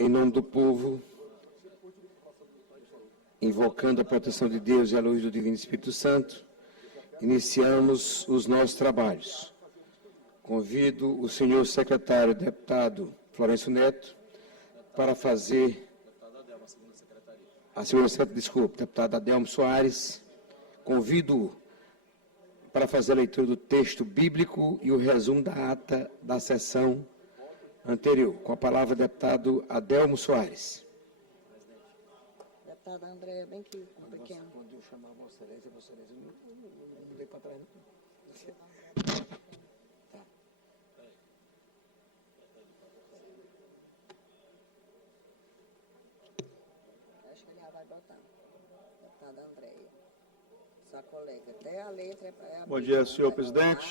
Em nome do povo, invocando a proteção de Deus e a luz do Divino Espírito Santo, iniciamos os nossos trabalhos. Convido o senhor secretário, deputado Florencio Neto, para fazer a senhora, desculpe, deputado Adelmo Soares, convido-o para fazer a leitura do texto bíblico e o resumo da ata da sessão anterior. Com a palavra, deputado Adelmo Soares. Deputada André, bem que pequeno. Quando eu chamar Vossa Excelência, não dei para trás, não. Tá. Acho que ele já vai botar. Deputada Andréia. Sua colega, até a letra é a Bom dia, senhor presidente.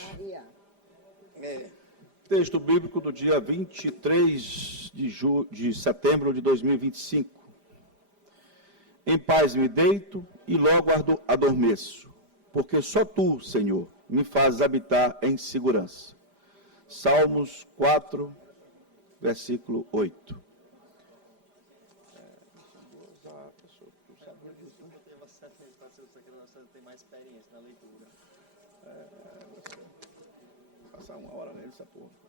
É. Texto bíblico do dia 23 de setembro de 2025. Em paz me deito e logo adormeço, porque só tu, Senhor, me fazes habitar em segurança. Salmos 4, versículo 8. Tem mais experiência na leitura. Passar uma hora nele, essa porra.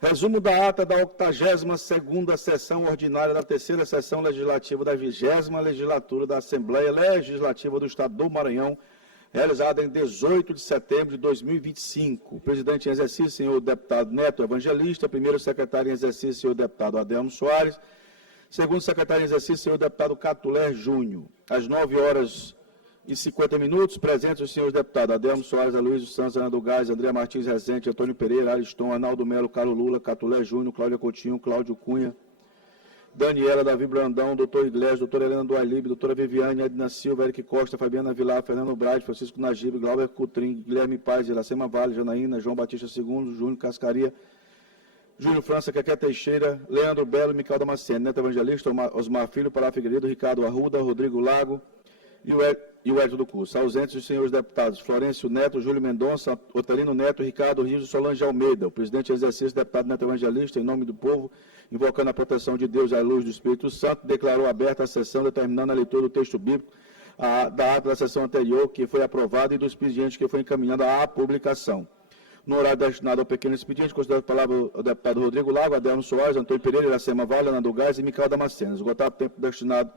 Resumo da ata da 82ª sessão ordinária da 3ª sessão legislativa da 20ª legislatura da Assembleia Legislativa do Estado do Maranhão, realizada em 18 de setembro de 2025. O presidente em exercício, senhor deputado Neto Evangelista, primeiro secretário em exercício, senhor deputado Adelmo Soares, segundo secretário em exercício, senhor deputado Catulé Júnior. Às 9h50, presentes os senhores deputados Adelmo Soares, Aloysio Santos, Ana do Gás, André Martins Rezende, Antônio Pereira, Ariston, Arnaldo Melo, Carlos Lula, Catulé Júnior, Cláudia Coutinho, Cláudio Cunha, Daniela, Davi Brandão, doutor Iglesias, doutora Helena do Alibe, doutora Viviane, Edna Silva, Eric Costa, Fabiana Vilar, Fernando Brade, Francisco Najib, Glauber Coutrin, Guilherme Paz, Iracema Vale, Janaína, João Batista II, Júnior Cascaria, Júlio França, Quequé Teixeira, Leandro Belo, Micael Damasceno, Neto Evangelista, Osmar Filho, Pará Figueiredo, Ricardo Arruda, Rodrigo Lago e o Edson do Curso. Ausentes os senhores deputados Florencio Neto, Júlio Mendonça, Otelino Neto, Ricardo Rios e Solange Almeida. O presidente em exercício, deputado Neto Evangelista, em nome do povo, invocando a proteção de Deus e a luz do Espírito Santo, declarou aberta a sessão, determinando a leitura do texto bíblico da ata da sessão anterior, que foi aprovada, e do expediente que foi encaminhado à publicação. No horário destinado ao pequeno expediente, considero a palavra o deputado Rodrigo Lago, Adelmo Soares, Antônio Pereira, Iracema Vale, Ana do Gás e Micael Damasceno. Esgotado o tempo destinado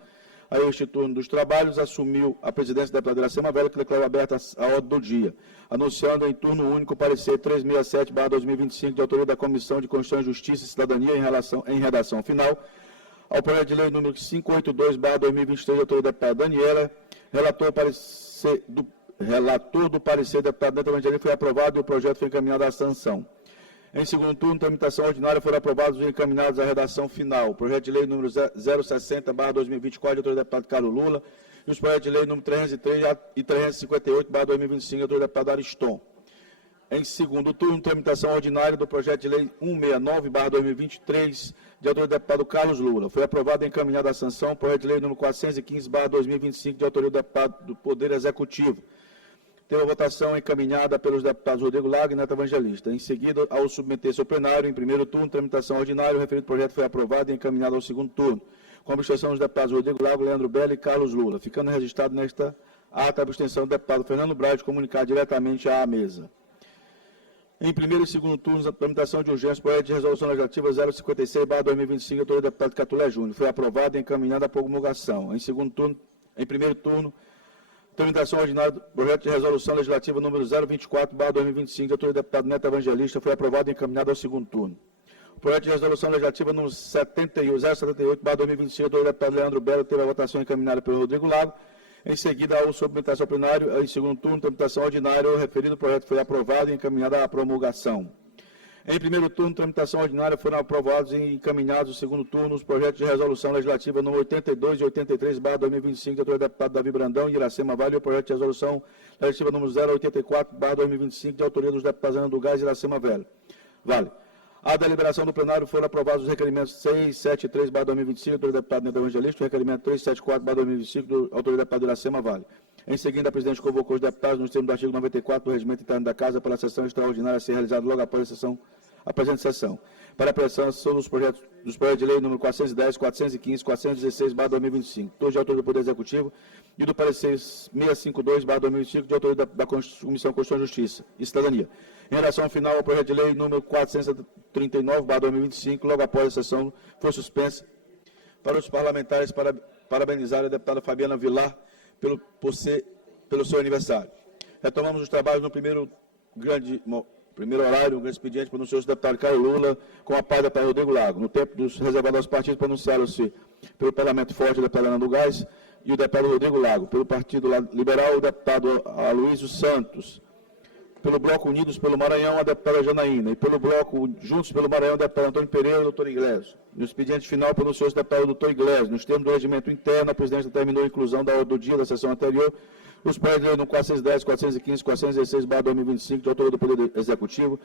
a este turno dos trabalhos, assumiu a presidência da deputada Iracema Vale, que declarou aberta a ordem do dia, anunciando em turno único o parecer 367/2025, de autoria da Comissão de Constituição e Justiça e Cidadania, em redação final, ao projeto de lei número 582/2023, de autoria da deputada Daniela, relator do parecer do deputado Neto Evangelista, foi aprovado e o projeto foi encaminhado à sanção. Em segundo turno, tramitação ordinária, foram aprovados e encaminhados à redação final. O projeto de lei número 060/2024, de autoria do deputado Carlos Lula, e os projetos de lei número 303 e 358/2025, de autoria do deputado Ariston. Em segundo turno, tramitação ordinária do projeto de lei 169/2023, de autoria do deputado Carlos Lula. Foi aprovado e encaminhado à sanção o projeto de lei número 415/2025, de autoria do deputado do Poder Executivo. Teve a votação encaminhada pelos deputados Rodrigo Lago e Neto Evangelista. Em seguida, ao submeter-se ao plenário, em primeiro turno, tramitação ordinária, o referido projeto foi aprovado e encaminhado ao segundo turno, com a abstenção dos deputados Rodrigo Lago, Leandro Belo e Carlos Lula, ficando registrado nesta ata a abstenção do deputado Fernando Brade, comunicar diretamente à mesa. Em primeiro e segundo turnos, a tramitação de urgência, projeto de resolução legislativa 056/2025, autoria do deputado Catulé Júnior, foi aprovado e encaminhado à promulgação. Em primeiro turno, tramitação ordinária do projeto de resolução legislativa número 024/2025, de autoria do deputado Neto Evangelista, foi aprovado e encaminhado ao segundo turno. O projeto de resolução legislativa número 078/2025, de autoria do deputado Leandro Belo, teve a votação encaminhada pelo Rodrigo Lago. Em seguida, ao submetação ao plenário, em segundo turno, tramitação ordinária, o referido projeto foi aprovado e encaminhado à promulgação. Em primeiro turno, tramitação ordinária, foram aprovados e encaminhados no segundo turno os projetos de resolução legislativa número 82 e 83/2025, de autoria do deputado Davi Brandão e Iracema Vale, e o projeto de resolução legislativa número 084/2025, de autoria dos deputados Ana do Gás e Iracema Vale. A deliberação do plenário foram aprovados os requerimentos 673/2025, do deputado Neto Evangelista, e o requerimento 374/2025, do autoria do deputado Iracema Vale. Em seguida, a presidente convocou os deputados nos termos do artigo 94 do Regimento Interno da Casa para a sessão extraordinária a ser realizada logo após a sessão a presente sessão. Para a apreciação dos projetos de lei número 410, 415, 416/2025, todos de autoria do Poder Executivo, e do parecer 652/2025, de autoria da Comissão de Constituição e Justiça e Cidadania. Em relação ao final ao projeto de lei número 439/2025, logo após a sessão foi suspensa, para os parlamentares parabenizar a deputada Fabiana Vilar pelo seu aniversário. Retomamos os trabalhos no primeiro horário, um grande expediente, pronunciou-se o deputado Caio Lula, com a paz do deputado Rodrigo Lago. No tempo dos reservados aos partidos, pronunciaram-se pelo Parlamento Forte o deputado Hernando Gás e o deputado Rodrigo Lago. Pelo Partido Liberal, o deputado Aloysio Santos. Pelo Bloco Unidos pelo Maranhão, a deputada Janaína. E pelo Bloco Juntos pelo Maranhão, o deputado Antônio Pereira e o doutor Iglesias. No expediente final, pronunciou-se o deputado doutor Iglesias. Nos termos do regimento interno, a presidência determinou a inclusão da ordem do dia da sessão anterior os projetos de lei no 410, 415, 416/2025, de autoria do Poder Executivo,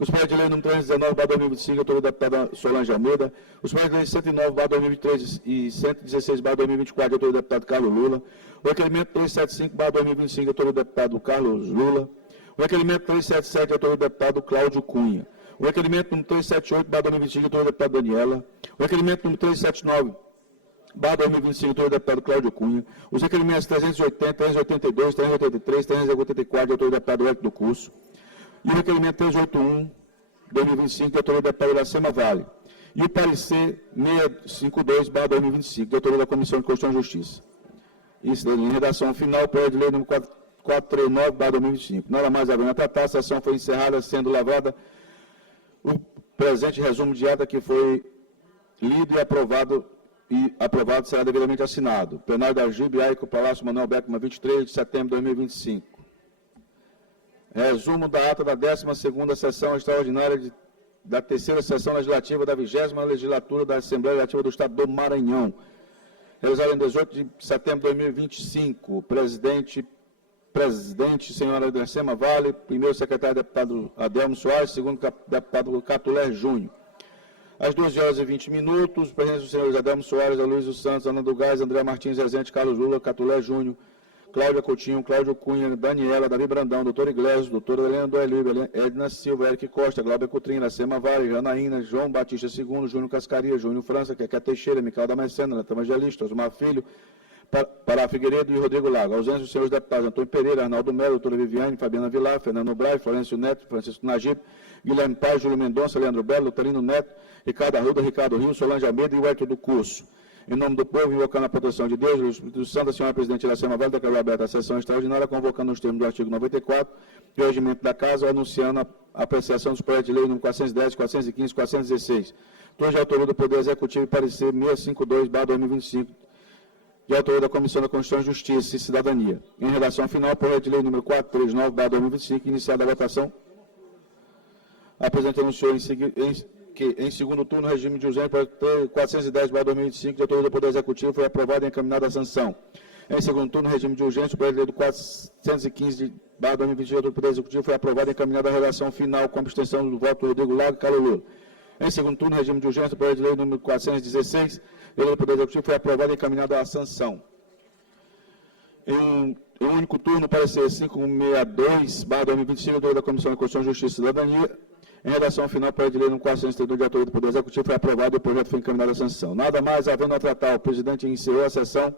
os projetos de lei número 319/2025, de autoria da deputada Solange Almeida, os projetos de lei 109/2023 e 116/2024, de autoria do deputado Carlos Lula, o requerimento 375/2025, de autoria do deputado Carlos Lula, o requerimento 377, de autoria do deputado Cláudio Cunha, o requerimento número 378/2025, de autoria da deputada Daniela, o requerimento número 379/2025, do deputado Cláudio Cunha, os requerimentos 380, 382, 383, 384, de autoria do deputado Hélio do Curso, e o requerimento 381/2025, de autoria do deputado Iracema Vale, e o parecer 652/2025, de autoria da Comissão de Constituição e Justiça. Isso, em redação final, projeto de lei número 439/2025. Nada mais havendo a tratar, a sessão foi encerrada, sendo lavrada o presente resumo de ata que foi lido e aprovado será devidamente assinado. Plenário da Algibe, Aico, Palácio Manuel Beckmann, 23 de setembro de 2025. Resumo da ata da 12ª sessão extraordinária da 3ª sessão legislativa da 20ª legislatura da Assembleia Legislativa do Estado do Maranhão. Realizada em 18 de setembro de 2025. Presidente, senhora Iracema Vale. Primeiro secretário, deputado Adelmo Soares. Segundo, deputado Catulé Júnior. Às 12h20, presidentes dos senhores Adelmo Soares, Aloysio Santos, Hernando Gás, André Martins Rezende, Carlos Lula, Catulé Júnior, Cláudia Coutinho, Cláudio Cunha, Daniela, Davi Brandão, doutor Iglesias, doutora Helena do Elívio, Edna Silva, Eric Costa, Glauber Coutrinho, Iracema Vale, Janaína, João Batista II, Júnior Cascaria, Júnior França, Keké Teixeira, Micael Damasceno, Neto Evangelista, Osmar Filho, Pará Figueiredo e Rodrigo Lago. Ausência dos senhores deputados Antônio Pereira, Arnaldo Melo, doutora Viviane, Fabiana Vilar, Fernando Braz, Florencio Neto, Francisco Najib, Guilherme Paz, Júlio Mendonça, Leandro Belo, Lutelino Neto, Ricardo Arruda, Ricardo Rio, Solange Almeida e o Hélio do Curso. Em nome do povo, invocando a proteção de Deus, do Espírito Santo, a senhora presidente Iracema Vale declarou aberta a sessão extraordinária, convocando nos termos do artigo 94 do regimento da Casa, anunciando a apreciação dos projetos de lei número 410, 415, 416. Todos de autoria do Poder Executivo e parecer 652/2025, de autoria da Comissão da Constituição, Justiça e Cidadania. Em redação final, projeto de lei número 439/2025, iniciada a votação. A presidente anunciou que, em segundo turno, o regime de urgência 410/2025, de autoria do Poder Executivo, foi aprovado e encaminhado à sanção. Em segundo turno, o regime de urgência, o projeto de lei do 415/2025, do Poder Executivo, foi aprovado e encaminhado à redação final, com abstenção do voto do Rodrigo Lago e Carlos Lula. Em segundo turno, o regime de urgência, o projeto de lei número 416, do Poder Executivo, foi aprovado e encaminhado à sanção. Em um único turno, parecer 562/2025, da Comissão de Constituição, Justiça e Cidadania. Em redação final, o projeto de lei número 432, de autoria do Poder Executivo, foi aprovado e o projeto foi encaminhado à sanção. Nada mais havendo a tratar, o presidente encerrou a sessão,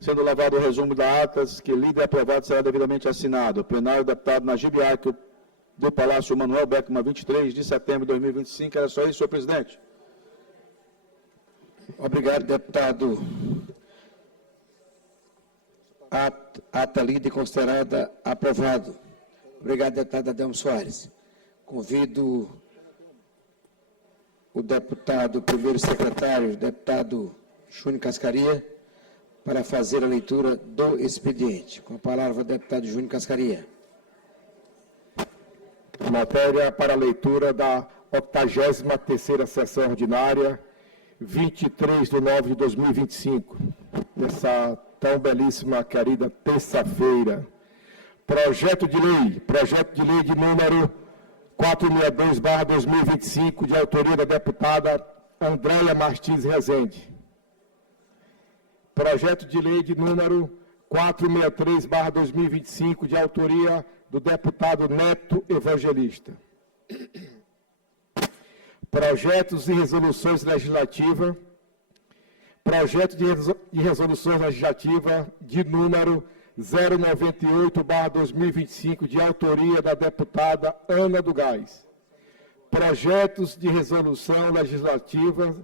sendo lavado o resumo da atas, que lido e aprovado será devidamente assinado. O plenário, deputado Najib Aico, do Palácio Manuel Beckmann, 23 de setembro de 2025. Era só isso, senhor presidente. Obrigado, deputado. Ata lida e considerada aprovado. Obrigado, deputado Adelmo Soares. Convido o deputado, primeiro secretário, deputado Júnior Cascaria, para fazer a leitura do expediente. Com a palavra, o deputado Júnior Cascaria. Matéria para a leitura da 83ª sessão ordinária, 23 de 9 de 2025, nessa tão belíssima, querida terça-feira. Projeto de lei de número 462/2025, de autoria da deputada Andréia Martins Rezende. Projeto de lei de número 463/2025, de autoria do deputado Neto Evangelista. projetos e resoluções legislativas, projeto de resolução legislativa de número 098/2025, de autoria da deputada Ana do Gás. Projetos de resolução legislativa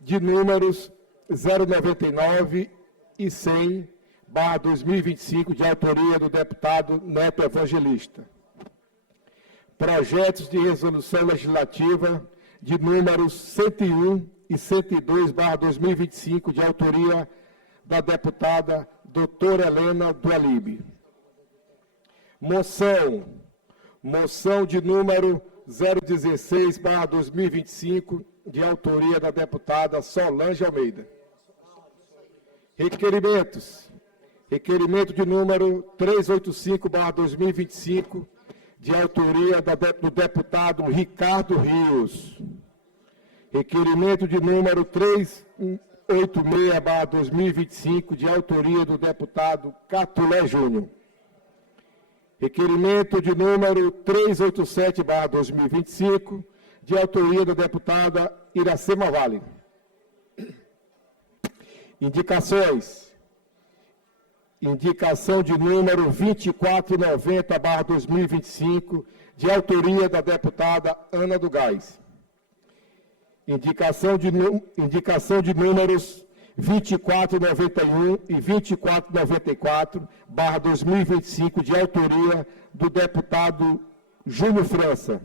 de números 099 e 100/2025, de autoria do deputado Neto Evangelista. Projetos de resolução legislativa de números 101 e 102/2025, de autoria da deputada doutora Helena do Alibe. Moção de número 016/2025, de autoria da deputada Solange Almeida. Requerimento de número 385/2025, de autoria do deputado Ricardo Rios. Requerimento de número 386/2025, de autoria do deputado Catulé Júnior. Requerimento de número 387/2025, de autoria da deputada Iracema Vale. Indicações. Indicação de número 2490/2025, de autoria da deputada Ana do Gás. Indicação de números 2491 e 2494/2025, de autoria do deputado Júlio França.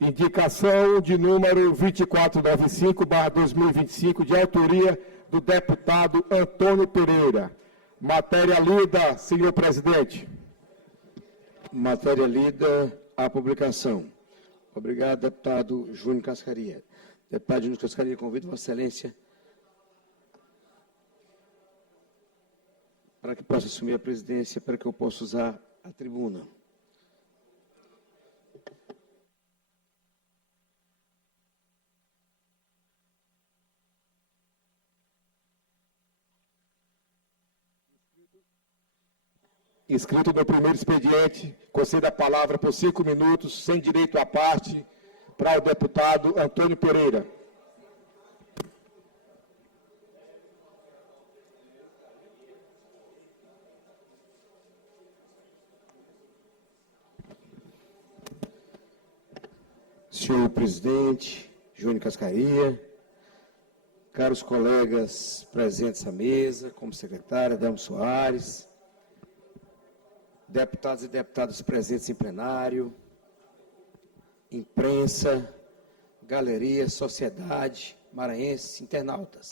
Indicação de número 2495/2025, de autoria do deputado Antônio Pereira. Matéria lida, senhor presidente. Matéria lida, a publicação. Obrigado, deputado Júnior Cascaria. Deputado Júnior Cascaria, convido Vossa Excelência para que possa assumir a presidência, para que eu possa usar a tribuna. Inscrito no primeiro expediente, conceda a palavra por 5 minutos, sem direito à parte, para o deputado Antônio Pereira. Senhor presidente, Júnior Cascaria, caros colegas presentes à mesa, como secretária, Delmo Soares, deputados e deputadas presentes em plenário, imprensa, galeria, sociedade, maranhenses, internautas.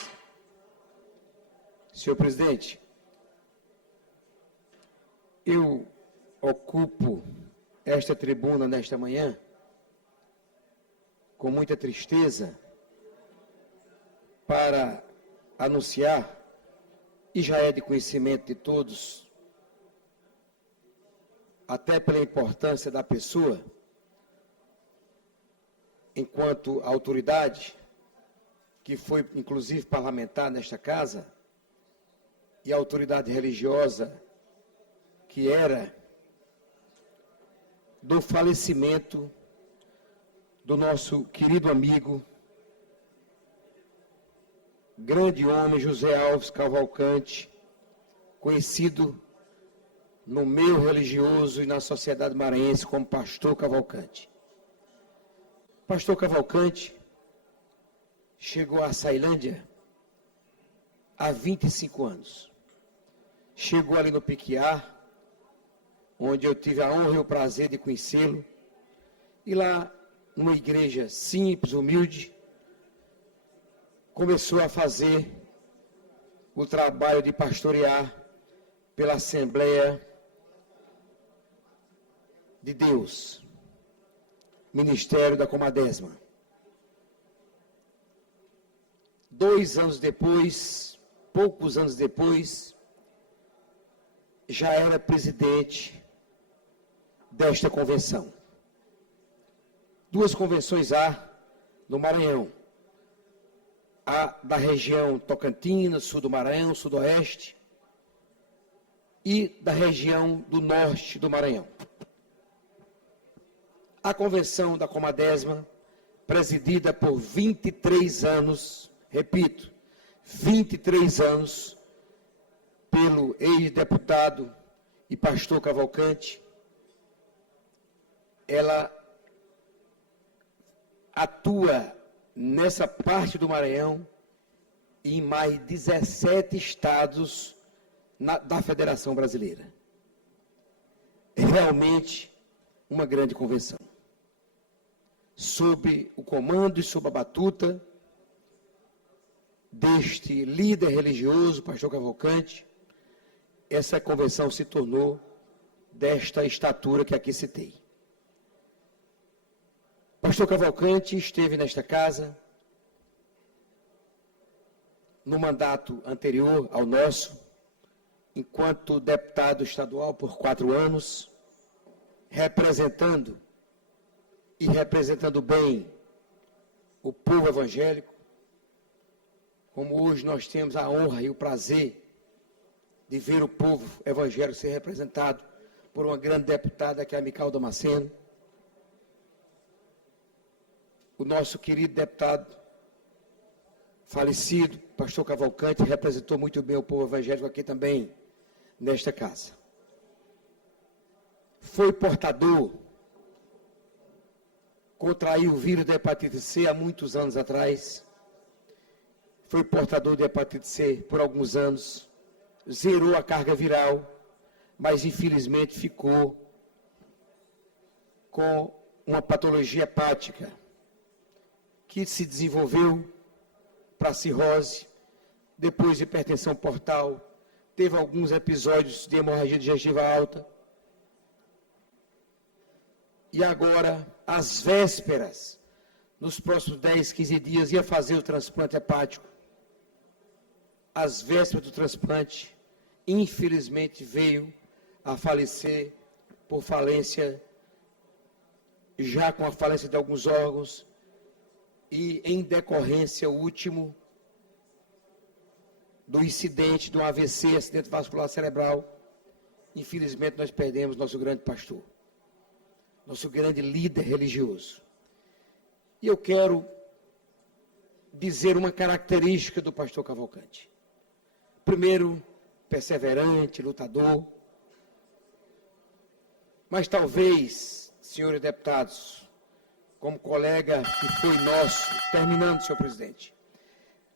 Senhor presidente, eu ocupo esta tribuna nesta manhã com muita tristeza para anunciar, e já é de conhecimento de todos, até pela importância da pessoa, enquanto autoridade, que foi inclusive parlamentar nesta casa, e a autoridade religiosa, que era, do falecimento do nosso querido amigo, grande homem José Alves Cavalcante, conhecido no meio religioso e na sociedade maranhense como Pastor Cavalcante. Pastor Cavalcante chegou à Ceilândia há 25 anos. Chegou ali no Piquiá, onde eu tive a honra e o prazer de conhecê-lo, e lá, numa igreja simples, humilde, começou a fazer o trabalho de pastorear pela Assembleia de Deus, Ministério da Comadésima. 2 anos depois, poucos anos depois, já era presidente desta convenção. 2 convenções há no Maranhão. A da região Tocantins, sul do Maranhão, sudoeste, e da região do norte do Maranhão. a convenção da Comadésima, presidida por 23 anos, repito, 23 anos, pelo ex-deputado e pastor Cavalcante, ela atua nessa parte do Maranhão e em mais 17 estados da Federação Brasileira. É realmente uma grande convenção. Sob o comando e sob a batuta deste líder religioso, pastor Cavalcante, essa convenção se tornou desta estatura que aqui citei. Pastor Cavalcante esteve nesta casa no mandato anterior ao nosso, enquanto deputado estadual por 4 anos, representando bem o povo evangélico, como hoje nós temos a honra e o prazer de ver o povo evangélico ser representado por uma grande deputada que é a Mical Damasceno. O nosso querido deputado falecido, pastor Cavalcante, representou muito bem o povo evangélico aqui também, nesta casa. Foi portador, contraiu o vírus da hepatite C há muitos anos atrás, foi portador de hepatite C por alguns anos, zerou a carga viral, mas infelizmente ficou com uma patologia hepática que se desenvolveu para cirrose, depois de hipertensão portal, teve alguns episódios de hemorragia digestiva alta. E agora, às vésperas, nos próximos 10, 15 dias, ia fazer o transplante hepático. Às vésperas do transplante, infelizmente veio a falecer por falência, já com a falência de alguns órgãos, e em decorrência último do incidente do AVC, acidente vascular cerebral, infelizmente nós perdemos nosso grande pastor, nosso grande líder religioso. E eu quero dizer uma característica do pastor Cavalcante. Primeiro, perseverante, lutador, mas talvez, senhores deputados, como colega que foi nosso, terminando, senhor presidente,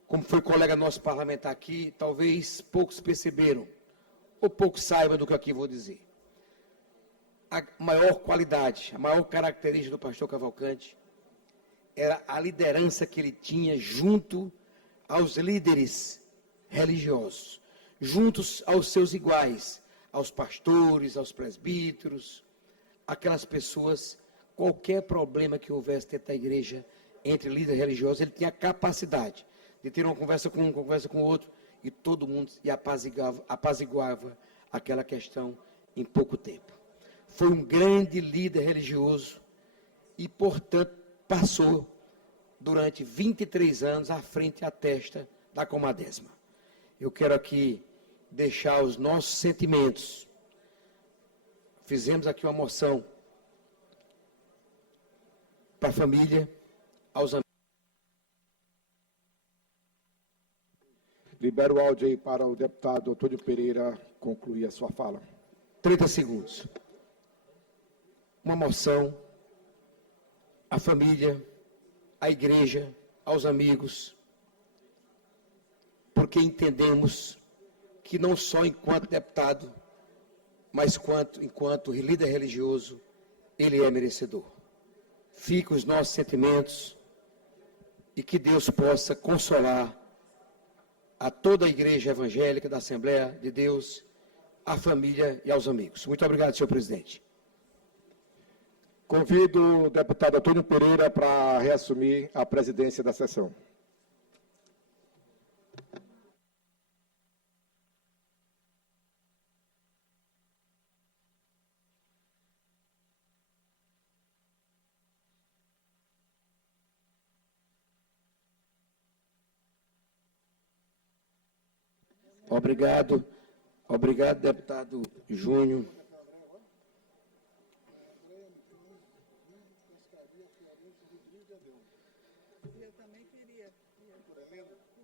como foi colega nosso parlamentar aqui, talvez poucos perceberam, ou poucos saibam do que aqui vou dizer. A maior qualidade, a maior característica do pastor Cavalcante era a liderança que ele tinha junto aos líderes religiosos, juntos aos seus iguais, aos pastores, aos presbíteros, aquelas pessoas. Qualquer problema que houvesse dentro da igreja, entre líderes religiosos, ele tinha a capacidade de ter uma conversa com um, uma conversa com o outro, e todo mundo apaziguava aquela questão em pouco tempo. Foi um grande líder religioso e, portanto, passou durante 23 anos à frente e à testa da Comadésima. Eu quero aqui deixar os nossos sentimentos. Fizemos aqui uma moção para a família, aos amigos. Libero o áudio aí para o deputado Antônio Pereira concluir a sua fala. 30 segundos. Uma moção à família, à igreja, aos amigos, porque entendemos que não só enquanto deputado, mas enquanto líder religioso, ele é merecedor. Fiquem os nossos sentimentos e que Deus possa consolar a toda a igreja evangélica da Assembleia de Deus, à família e aos amigos. Muito obrigado, senhor presidente. Convido o deputado Antônio Pereira para reassumir a presidência da sessão. Obrigado, deputado Júnior.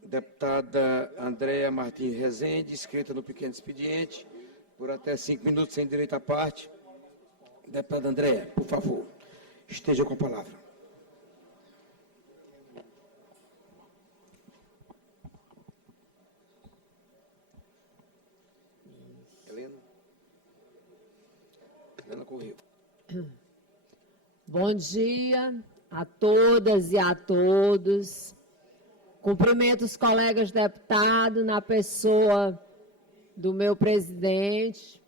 Deputada Andréa Martins Rezende, inscrita no pequeno expediente, por até 5 minutos, sem direito à parte. Deputada Andréa, por favor, esteja com a palavra. Helena Corrêa. Bom dia a todas e a todos. Cumprimento os colegas deputados na pessoa do meu presidente,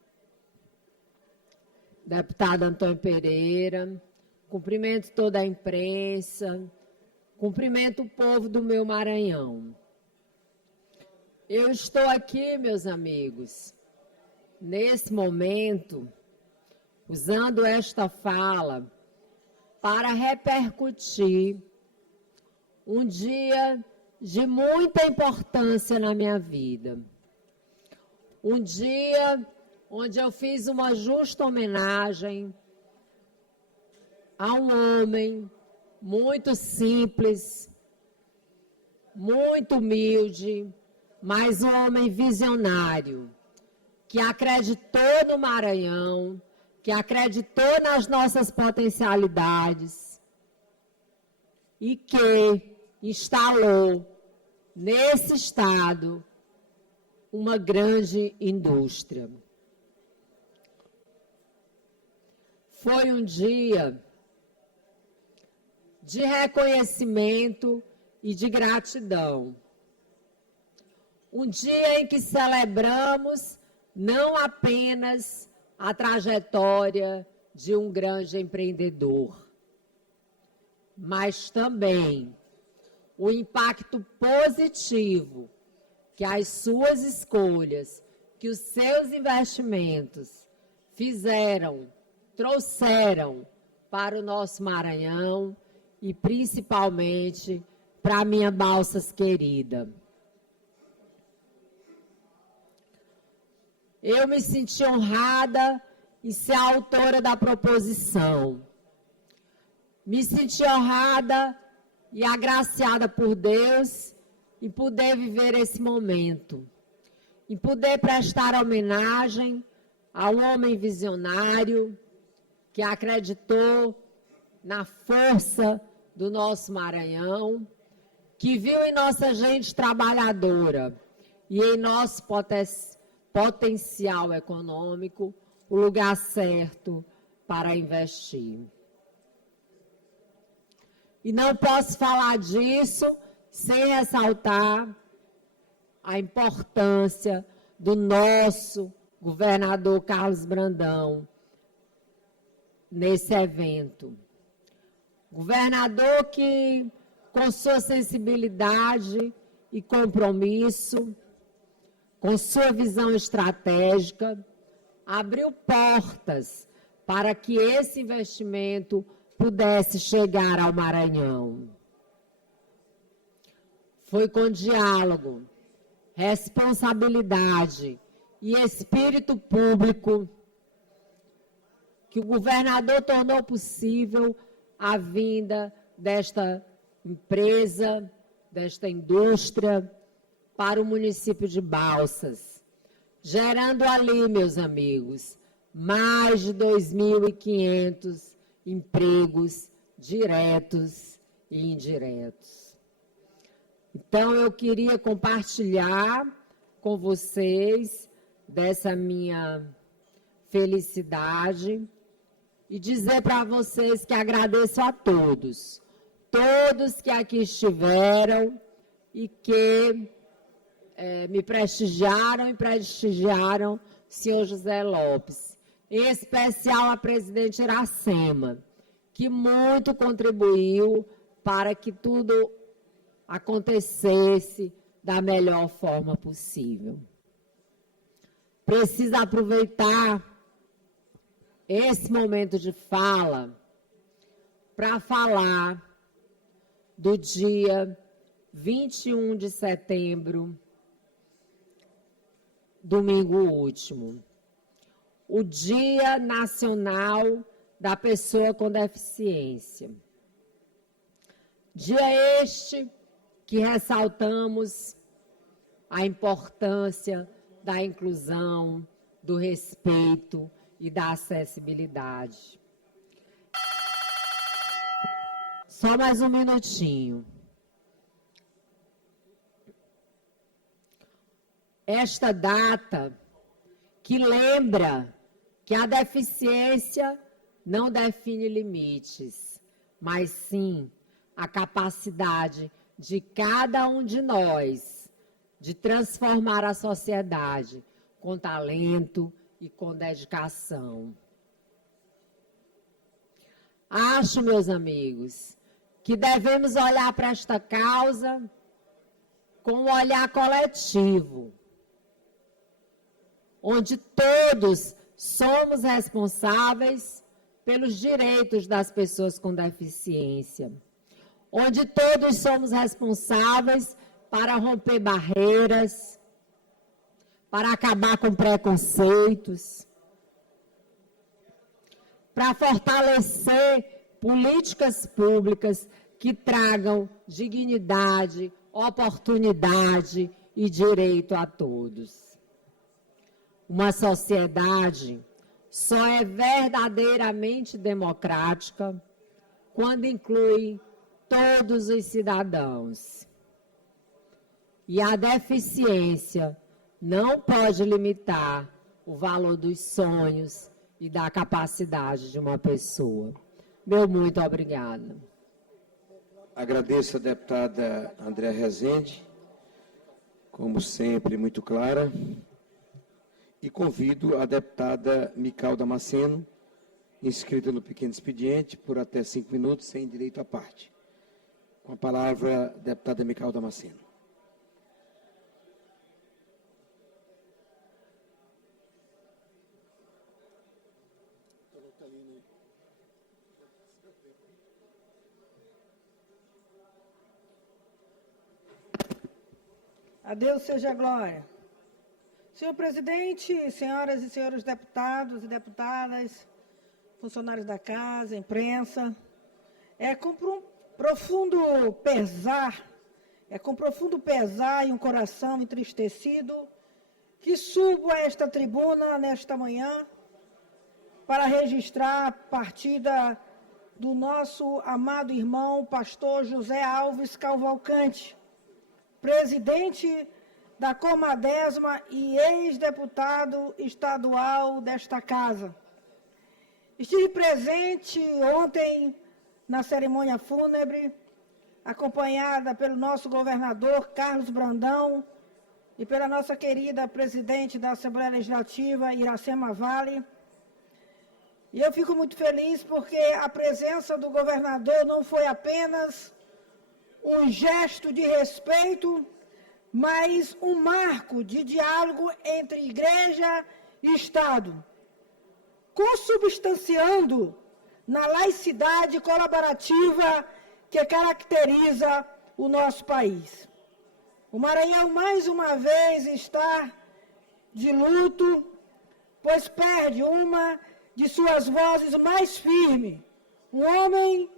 deputado Antônio Pereira. Cumprimento toda a imprensa. Cumprimento o povo do meu Maranhão. Eu estou aqui, meus amigos, nesse momento, usando esta fala para repercutir um dia de muita importância na minha vida. Um dia onde eu fiz uma justa homenagem a um homem muito simples, muito humilde, mas um homem visionário, que acreditou no Maranhão, que acreditou nas nossas potencialidades e que instalou nesse estado uma grande indústria. Foi um dia de reconhecimento e de gratidão. Um dia em que celebramos não apenas a trajetória de um grande empreendedor, mas também o impacto positivo que as suas escolhas, que os seus investimentos trouxeram para o nosso Maranhão e principalmente para a minha Balsas querida. Eu me senti honrada em ser a autora da proposição. Me senti honrada e agraciada por Deus em poder viver esse momento, em poder prestar homenagem a um homem visionário que acreditou na força do nosso Maranhão, que viu em nossa gente trabalhadora e em nosso potencial econômico o lugar certo para investir. E não posso falar disso sem ressaltar a importância do nosso governador Carlos Brandão nesse evento. Governador que, com sua sensibilidade e compromisso, com sua visão estratégica, abriu portas para que esse investimento pudesse chegar ao Maranhão. Foi com diálogo, responsabilidade e espírito público que o governador tornou possível a vinda desta empresa, desta indústria, para o município de Balsas, gerando ali, meus amigos, mais de 2.500 empregos diretos e indiretos. Então, eu queria compartilhar com vocês dessa minha felicidade e dizer para vocês que agradeço a todos que aqui estiveram e que me prestigiaram e prestigiaram o senhor José Lopes, em especial a presidente Iracema, que muito contribuiu para que tudo acontecesse da melhor forma possível. Preciso aproveitar esse momento de fala para falar do dia 21 de setembro, domingo último, o Dia Nacional da Pessoa com Deficiência. Dia este que ressaltamos a importância da inclusão, do respeito e da acessibilidade. Só mais um minutinho. Esta data que lembra que a deficiência não define limites, mas sim a capacidade de cada um de nós de transformar a sociedade com talento e com dedicação. Acho, meus amigos, que devemos olhar para esta causa com um olhar coletivo, onde todos somos responsáveis pelos direitos das pessoas com deficiência, onde todos somos responsáveis para romper barreiras, para acabar com preconceitos, para fortalecer políticas públicas que tragam dignidade, oportunidade e direito a todos. Uma sociedade só é verdadeiramente democrática quando inclui todos os cidadãos. E a deficiência não pode limitar o valor dos sonhos e da capacidade de uma pessoa. Meu muito obrigada. Agradeço a deputada Andréa Rezende, como sempre, muito clara, e convido a deputada Micau Damasceno, inscrita no pequeno expediente, por até 5 minutos, sem direito à parte. Com a palavra, a deputada Micau Damasceno. A Deus seja a glória. Senhor presidente, senhoras e senhores deputados e deputadas, funcionários da casa, imprensa, é com profundo pesar e um coração entristecido que subo a esta tribuna nesta manhã para registrar a partida do nosso amado irmão, pastor José Alves Cavalcante, presidente da Comadésima e ex-deputado estadual desta casa. Estive presente ontem na cerimônia fúnebre, acompanhada pelo nosso governador Carlos Brandão e pela nossa querida presidente da Assembleia Legislativa, Iracema Vale. E eu fico muito feliz porque a presença do governador não foi apenas um gesto de respeito, mas um marco de diálogo entre igreja e Estado, consubstanciando na laicidade colaborativa que caracteriza o nosso país. O Maranhão, mais uma vez, está de luto, pois perde uma de suas vozes mais firmes, um homem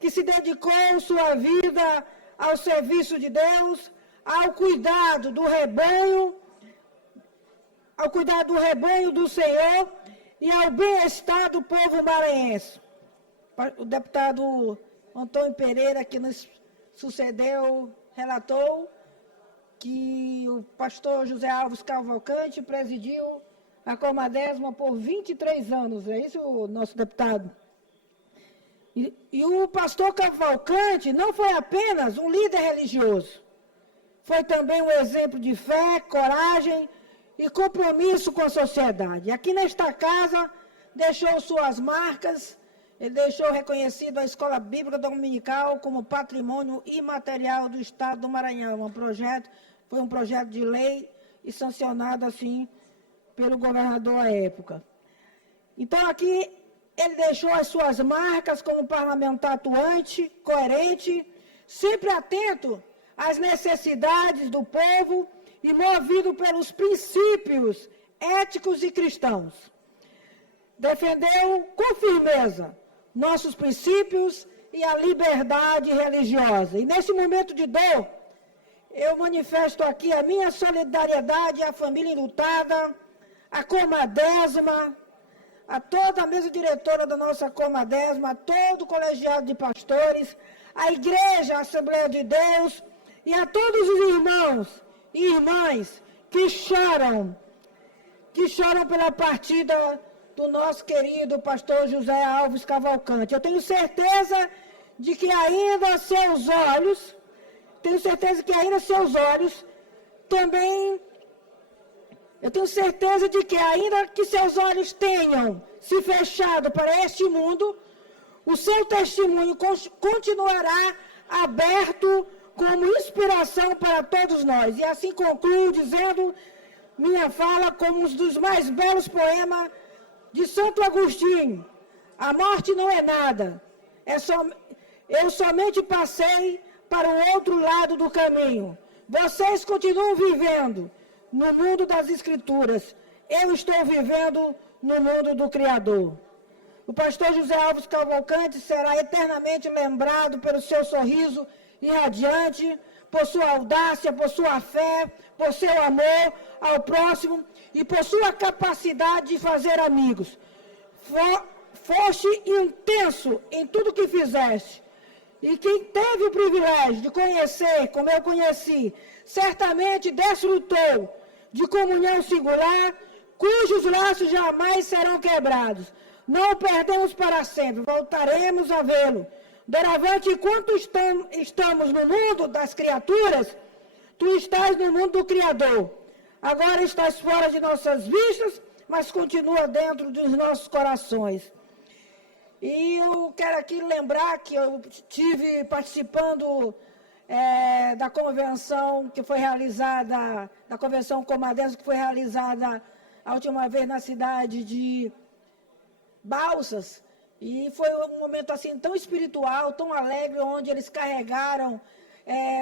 que se dedicou sua vida ao serviço de Deus, ao cuidado do rebanho do Senhor e ao bem-estar do povo maranhense. O deputado Antônio Pereira, que nos sucedeu, relatou que o pastor José Alves Cavalcante presidiu a Comadésima por 23 anos. É isso, nosso deputado? E o pastor Cavalcante não foi apenas um líder religioso, foi também um exemplo de fé, coragem e compromisso com a sociedade. Aqui nesta casa deixou suas marcas, ele deixou reconhecido a Escola Bíblica Dominical como patrimônio imaterial do Estado do Maranhão. Foi um projeto de lei e sancionado assim pelo governador à época. Então aqui ele deixou as suas marcas como parlamentar atuante, coerente, sempre atento às necessidades do povo e movido pelos princípios éticos e cristãos. Defendeu com firmeza nossos princípios e a liberdade religiosa. E nesse momento de dor, eu manifesto aqui a minha solidariedade à família enlutada, à Comadésima, a toda a mesa diretora da nossa Comadésima, a todo o colegiado de pastores, à igreja, à Assembleia de Deus e a todos os irmãos e irmãs que choram pela partida do nosso querido pastor José Alves Cavalcante. Eu tenho certeza de que ainda seus olhos também, eu tenho certeza de que ainda que seus olhos tenham se fechado para este mundo, o seu testemunho continuará aberto como inspiração para todos nós. E assim concluo dizendo minha fala como um dos mais belos poemas de Santo Agostinho. A morte não é nada, eu somente passei para o outro lado do caminho. Vocês continuam vivendo no mundo das Escrituras. Eu estou vivendo no mundo do Criador. O pastor José Alves Cavalcante será eternamente lembrado pelo seu sorriso irradiante, por sua audácia, por sua fé, por seu amor ao próximo e por sua capacidade de fazer amigos. Foste intenso em tudo que fizeste. E quem teve o privilégio de conhecer, como eu conheci, certamente desfrutou de comunhão singular, cujos laços jamais serão quebrados. Não o perdemos para sempre, voltaremos a vê-lo. Doravante, enquanto estamos no mundo das criaturas, tu estás no mundo do Criador. Agora estás fora de nossas vistas, mas continua dentro dos nossos corações. E eu quero aqui lembrar que eu estive participando da convenção que foi realizada, da convenção Comadésima que foi realizada a última vez na cidade de Balsas. E foi um momento assim tão espiritual, tão alegre, onde eles carregaram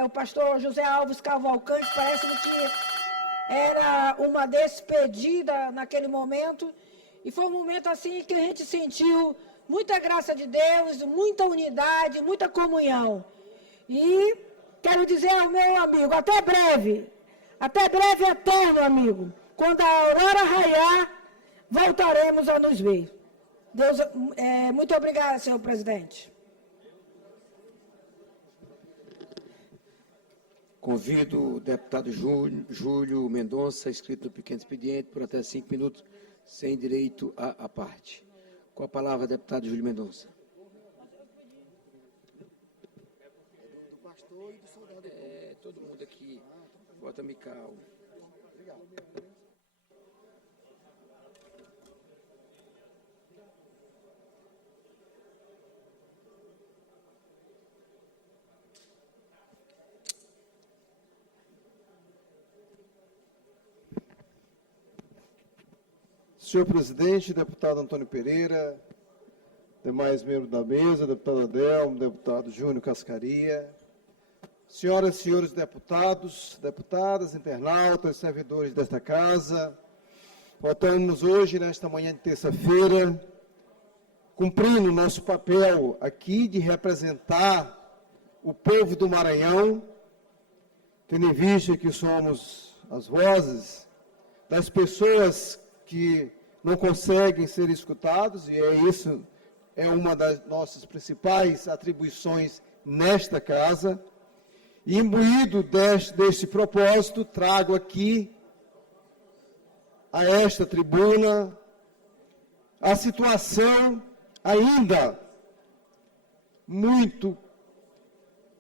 o pastor José Alves Cavalcante, parece-me que era uma despedida naquele momento. E foi um momento assim que a gente sentiu muita graça de Deus, muita unidade, muita comunhão. E quero dizer ao meu amigo, até breve eterno, amigo. Quando a aurora raiar, voltaremos a nos ver. Deus, muito obrigada, senhor presidente. Convido o deputado Júlio Mendonça, inscrito no pequeno expediente, por até 5 minutos, sem direito à parte. Com a palavra, deputado Júlio Mendonça. Todo mundo aqui, bota Mical. Senhor presidente, deputado Antônio Pereira, demais membros da mesa, deputado Adelmo, deputado Júnior Cascaria, senhoras e senhores deputados, deputadas, internautas, servidores desta casa, votamos hoje, nesta manhã de terça-feira, cumprindo nosso papel aqui de representar o povo do Maranhão, tendo em vista que somos as vozes das pessoas que não conseguem ser escutados, e isso é uma das nossas principais atribuições nesta casa. E, imbuído deste propósito, trago aqui, a esta tribuna, a situação ainda muito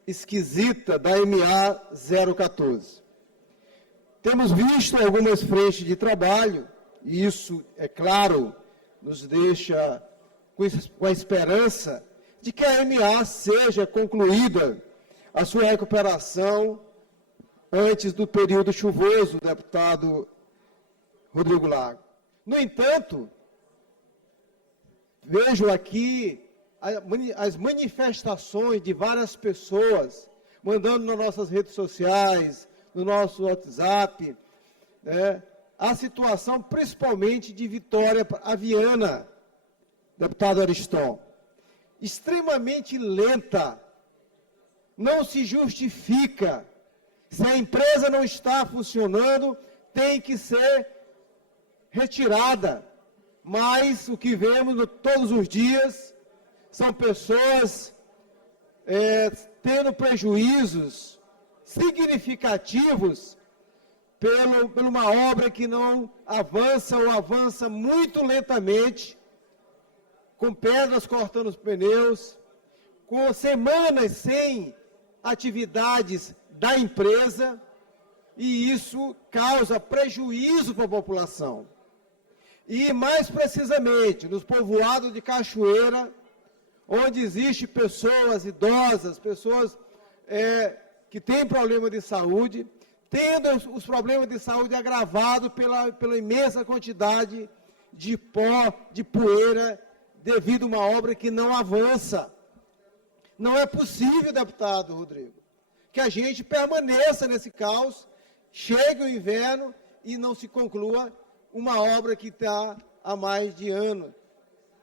esquisita da MA 014. Temos visto algumas frentes de trabalho, e isso, é claro, nos deixa com a esperança de que a MA seja concluída a sua recuperação antes do período chuvoso, deputado Rodrigo Lago. No entanto, vejo aqui as manifestações de várias pessoas, mandando nas nossas redes sociais, no nosso WhatsApp, a situação principalmente de Vitória Aviana, deputado Ariston, extremamente lenta, não se justifica Se a empresa não está funcionando, tem que ser retirada. Mas o que vemos todos os dias são pessoas tendo prejuízos significativos por uma obra que não avança ou avança muito lentamente, com pedras cortando os pneus, com semanas sem atividades da empresa, e isso causa prejuízo para a população. E mais precisamente, nos povoados de Cachoeira, onde existem pessoas idosas, pessoas que têm problema de saúde, tendo os problemas de saúde agravados pela imensa quantidade de pó, de poeira, devido a uma obra que não avança. Não é possível, deputado Rodrigo, que a gente permaneça nesse caos, chegue o inverno e não se conclua uma obra que está há mais de ano.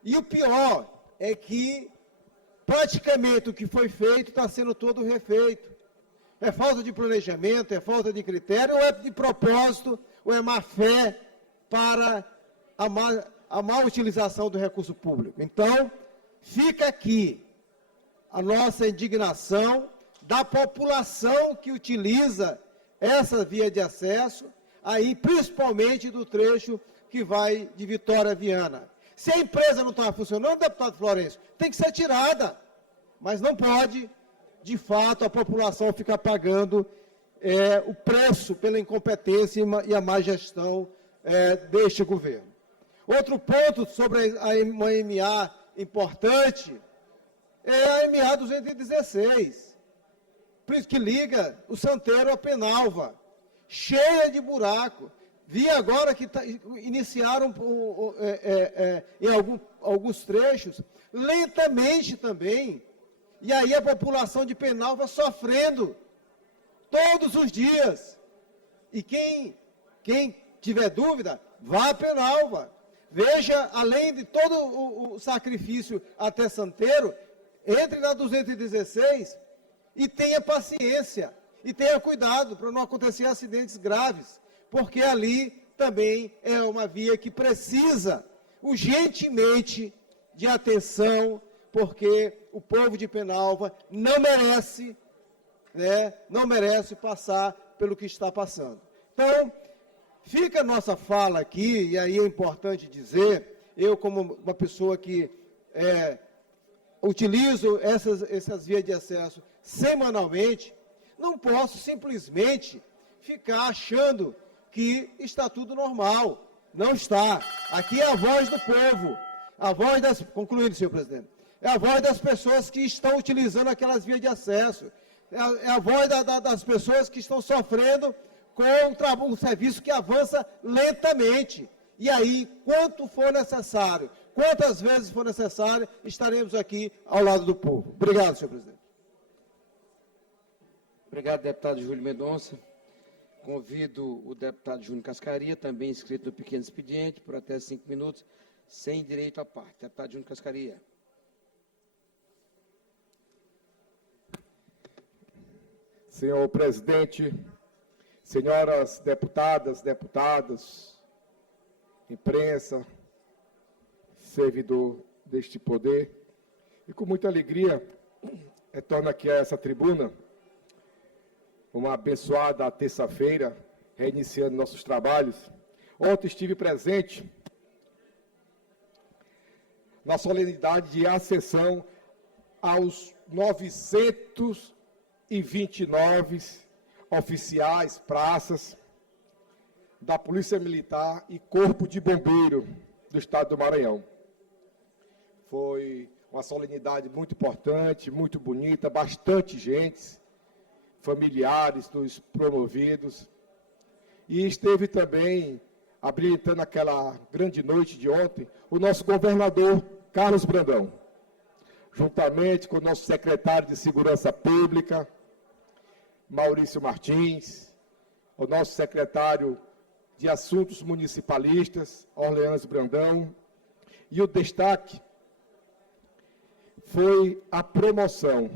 E o pior é que praticamente o que foi feito está sendo todo refeito. É falta de planejamento, é falta de critério, ou é de propósito, ou é má fé para a má utilização do recurso público. Então, fica aqui a nossa indignação da população que utiliza essa via de acesso, aí principalmente do trecho que vai de Vitória a Viana. Se a empresa não está funcionando, deputado Florencio, tem que ser tirada, mas não pode, de fato, a população ficar pagando o preço pela incompetência e a má gestão deste governo. Outro ponto sobre uma MA importante é a MA 216, que liga o Santeiro a Penalva, cheia de buraco. Vi agora que iniciaram em alguns trechos, lentamente também, e aí a população de Penalva sofrendo todos os dias. E quem tiver dúvida, vá a Penalva. Veja, além de todo o sacrifício até Santeiro, entre na 216 e tenha paciência, e tenha cuidado para não acontecer acidentes graves, porque ali também é uma via que precisa urgentemente de atenção, porque o povo de Penalva não merece passar pelo que está passando. Então, fica a nossa fala aqui, e aí é importante dizer, eu como uma pessoa que utilizo essas vias de acesso semanalmente, não posso simplesmente ficar achando que está tudo normal. Não está. Aqui é a voz do povo, concluindo, senhor presidente, é a voz das pessoas que estão utilizando aquelas vias de acesso, é a voz das pessoas que estão sofrendo com um serviço que avança lentamente. E aí, quanto for necessário, quantas vezes for necessário, estaremos aqui ao lado do povo. Obrigado, senhor presidente. Obrigado, deputado Júlio Mendonça. Convido o deputado Júnior Cascaria, também inscrito no pequeno expediente, por até 5 minutos, sem direito à parte. Deputado Júnior Cascaria. Senhor presidente, senhoras deputadas, deputados, imprensa, servidor deste poder, e com muita alegria retorno aqui a essa tribuna, uma abençoada terça-feira, reiniciando nossos trabalhos. Ontem estive presente na solenidade de acessão aos 929 oficiais, praças da Polícia Militar e Corpo de Bombeiro do Estado do Maranhão. Foi uma solenidade muito importante, muito bonita, bastante gente, familiares dos promovidos, e esteve também, habilitando aquela grande noite de ontem, o nosso governador Carlos Brandão, juntamente com o nosso secretário de Segurança Pública, Maurício Martins, o nosso secretário de Assuntos Municipalistas, Orleans Brandão, e o destaque foi a promoção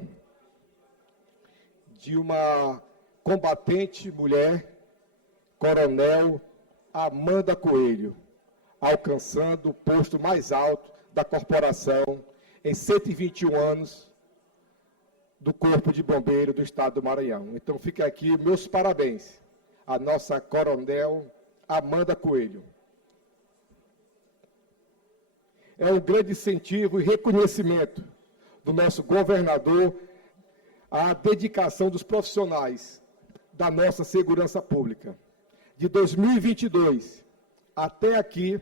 de uma combatente mulher, Coronel Amanda Coelho, alcançando o posto mais alto da corporação em 121 anos do Corpo de Bombeiro do Estado do Maranhão. Então, fica aqui meus parabéns à nossa Coronel Amanda Coelho. É um grande incentivo e reconhecimento do nosso governador à dedicação dos profissionais da nossa segurança pública. De 2022 até aqui,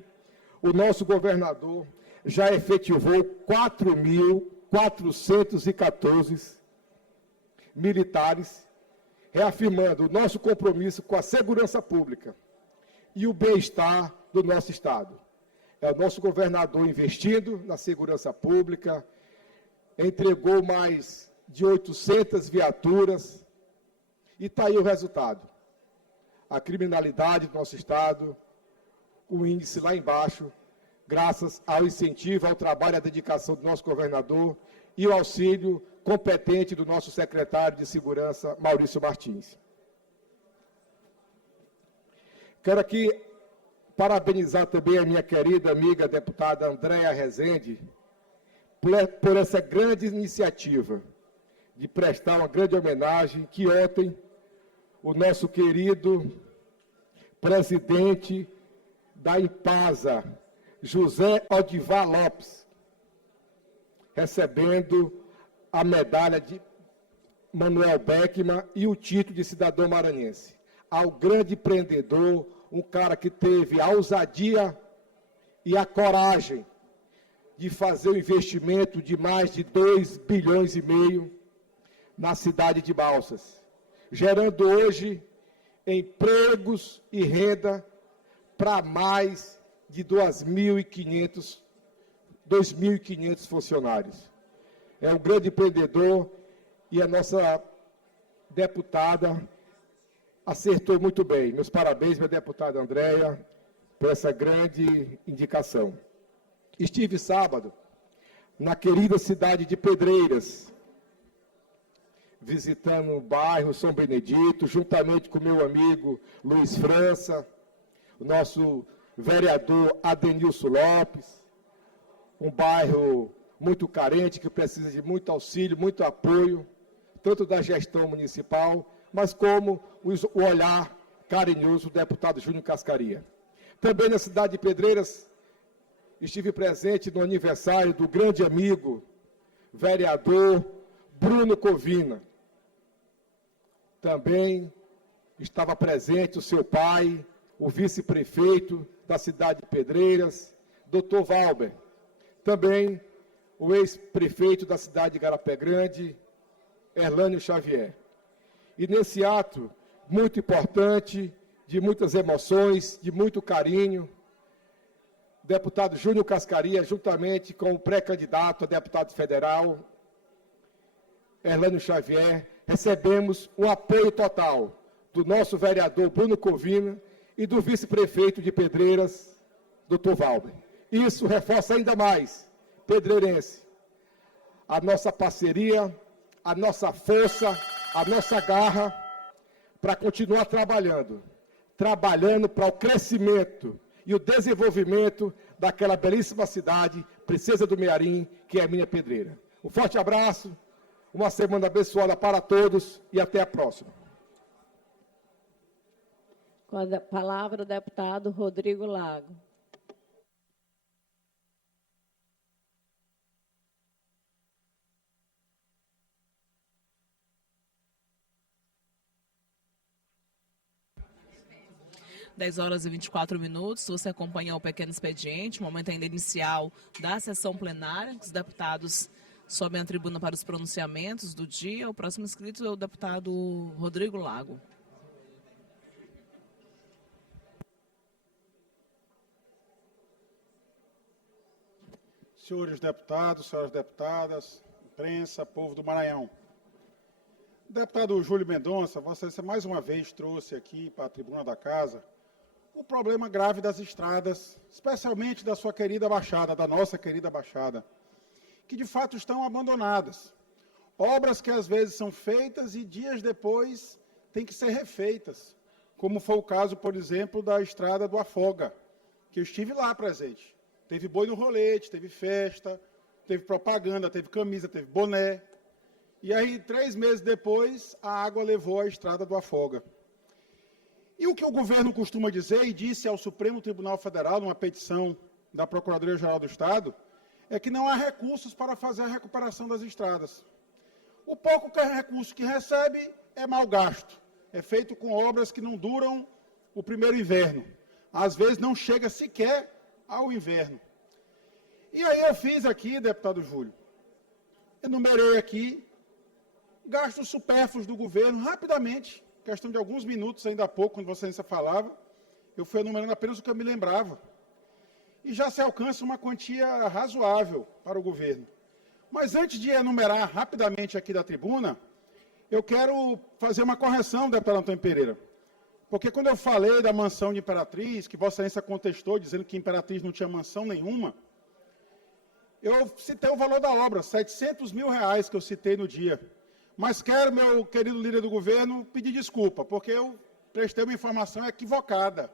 o nosso governador já efetivou 4.414 militares, reafirmando o nosso compromisso com a segurança pública e o bem-estar do nosso Estado. É o nosso governador investindo na segurança pública, entregou mais de 800 viaturas, e está aí o resultado. A criminalidade do nosso Estado, o índice lá embaixo, graças ao incentivo, ao trabalho e à dedicação do nosso governador e o auxílio competente do nosso secretário de Segurança, Maurício Martins. Quero aqui parabenizar também a minha querida amiga deputada Andréa Rezende por essa grande iniciativa de prestar uma grande homenagem que ontem o nosso querido presidente da Impasa, José Odivar Lopes, recebendo a medalha de Manuel Beckman e o título de cidadão maranhense. Ao grande empreendedor, um cara que teve a ousadia e a coragem de fazer um investimento de mais de 2,5 bilhões na cidade de Balsas, gerando hoje empregos e renda para mais de 2.500 funcionários. É um grande empreendedor e a nossa deputada acertou muito bem. Meus parabéns, minha deputada Andréa, por essa grande indicação. Estive sábado na querida cidade de Pedreiras, visitando o bairro São Benedito, juntamente com meu amigo Luiz França, o nosso vereador Adenilson Lopes, um bairro muito carente, que precisa de muito auxílio, muito apoio, tanto da gestão municipal, mas como o olhar carinhoso do deputado Júnior Cascaria. Também na cidade de Pedreiras, estive presente no aniversário do grande amigo, vereador Bruno Covina. Também estava presente o seu pai, o vice-prefeito da cidade de Pedreiras, Dr. Valber. Também o ex-prefeito da cidade de Garapé Grande, Erlânio Xavier. E nesse ato muito importante, de muitas emoções, de muito carinho, o deputado Júnior Cascaria, juntamente com o pré-candidato a deputado federal, Erlânio Xavier, recebemos um apoio total do nosso vereador Bruno Covina e do vice-prefeito de Pedreiras, Dr. Valber. Isso reforça ainda mais, pedreirense, a nossa parceria, a nossa força, a nossa garra para continuar trabalhando para o crescimento e o desenvolvimento daquela belíssima cidade, Princesa do Mearim, que é a minha Pedreira. Um forte abraço, uma semana abençoada para todos e até a próxima. Com a palavra o deputado Rodrigo Lago. Dez horas e 24 minutos, você acompanha o pequeno expediente, momento ainda inicial da sessão plenária, os deputados sobem à tribuna para os pronunciamentos do dia. O próximo inscrito é o deputado Rodrigo Lago. Senhores deputados, senhoras deputadas, imprensa, povo do Maranhão. O deputado Júlio Mendonça, Vossa Excelência mais uma vez trouxe aqui para a tribuna da casa o problema grave das estradas, especialmente da sua querida Baixada, da nossa querida Baixada, que de fato estão abandonadas. Obras que às vezes são feitas e dias depois têm que ser refeitas, como foi o caso, por exemplo, da estrada do Afoga, que eu estive lá presente. Teve boi no rolete, teve festa, teve propaganda, teve camisa, teve boné. E aí, 3 meses depois, a água levou a estrada do Afoga. E o que o governo costuma dizer, e disse ao Supremo Tribunal Federal, numa petição da Procuradoria-Geral do Estado, é que não há recursos para fazer a recuperação das estradas. O pouco recurso que recebe é mal gasto. É feito com obras que não duram o primeiro inverno. Às vezes não chega sequer ao inverno. E aí eu fiz aqui, deputado Júlio, enumerei aqui gastos supérfluos do governo, rapidamente, questão de alguns minutos, ainda há pouco, quando Vossa Excelência falava, eu fui enumerando apenas o que eu me lembrava. E já se alcança uma quantia razoável para o governo. Mas antes de enumerar rapidamente aqui da tribuna, eu quero fazer uma correção, deputado Antônio Pereira. Porque quando eu falei da mansão de Imperatriz, que Vossa Excelência contestou, dizendo que Imperatriz não tinha mansão nenhuma, eu citei o valor da obra, R$700 mil que eu citei no dia. Mas quero, meu querido líder do governo, pedir desculpa, porque eu prestei uma informação equivocada.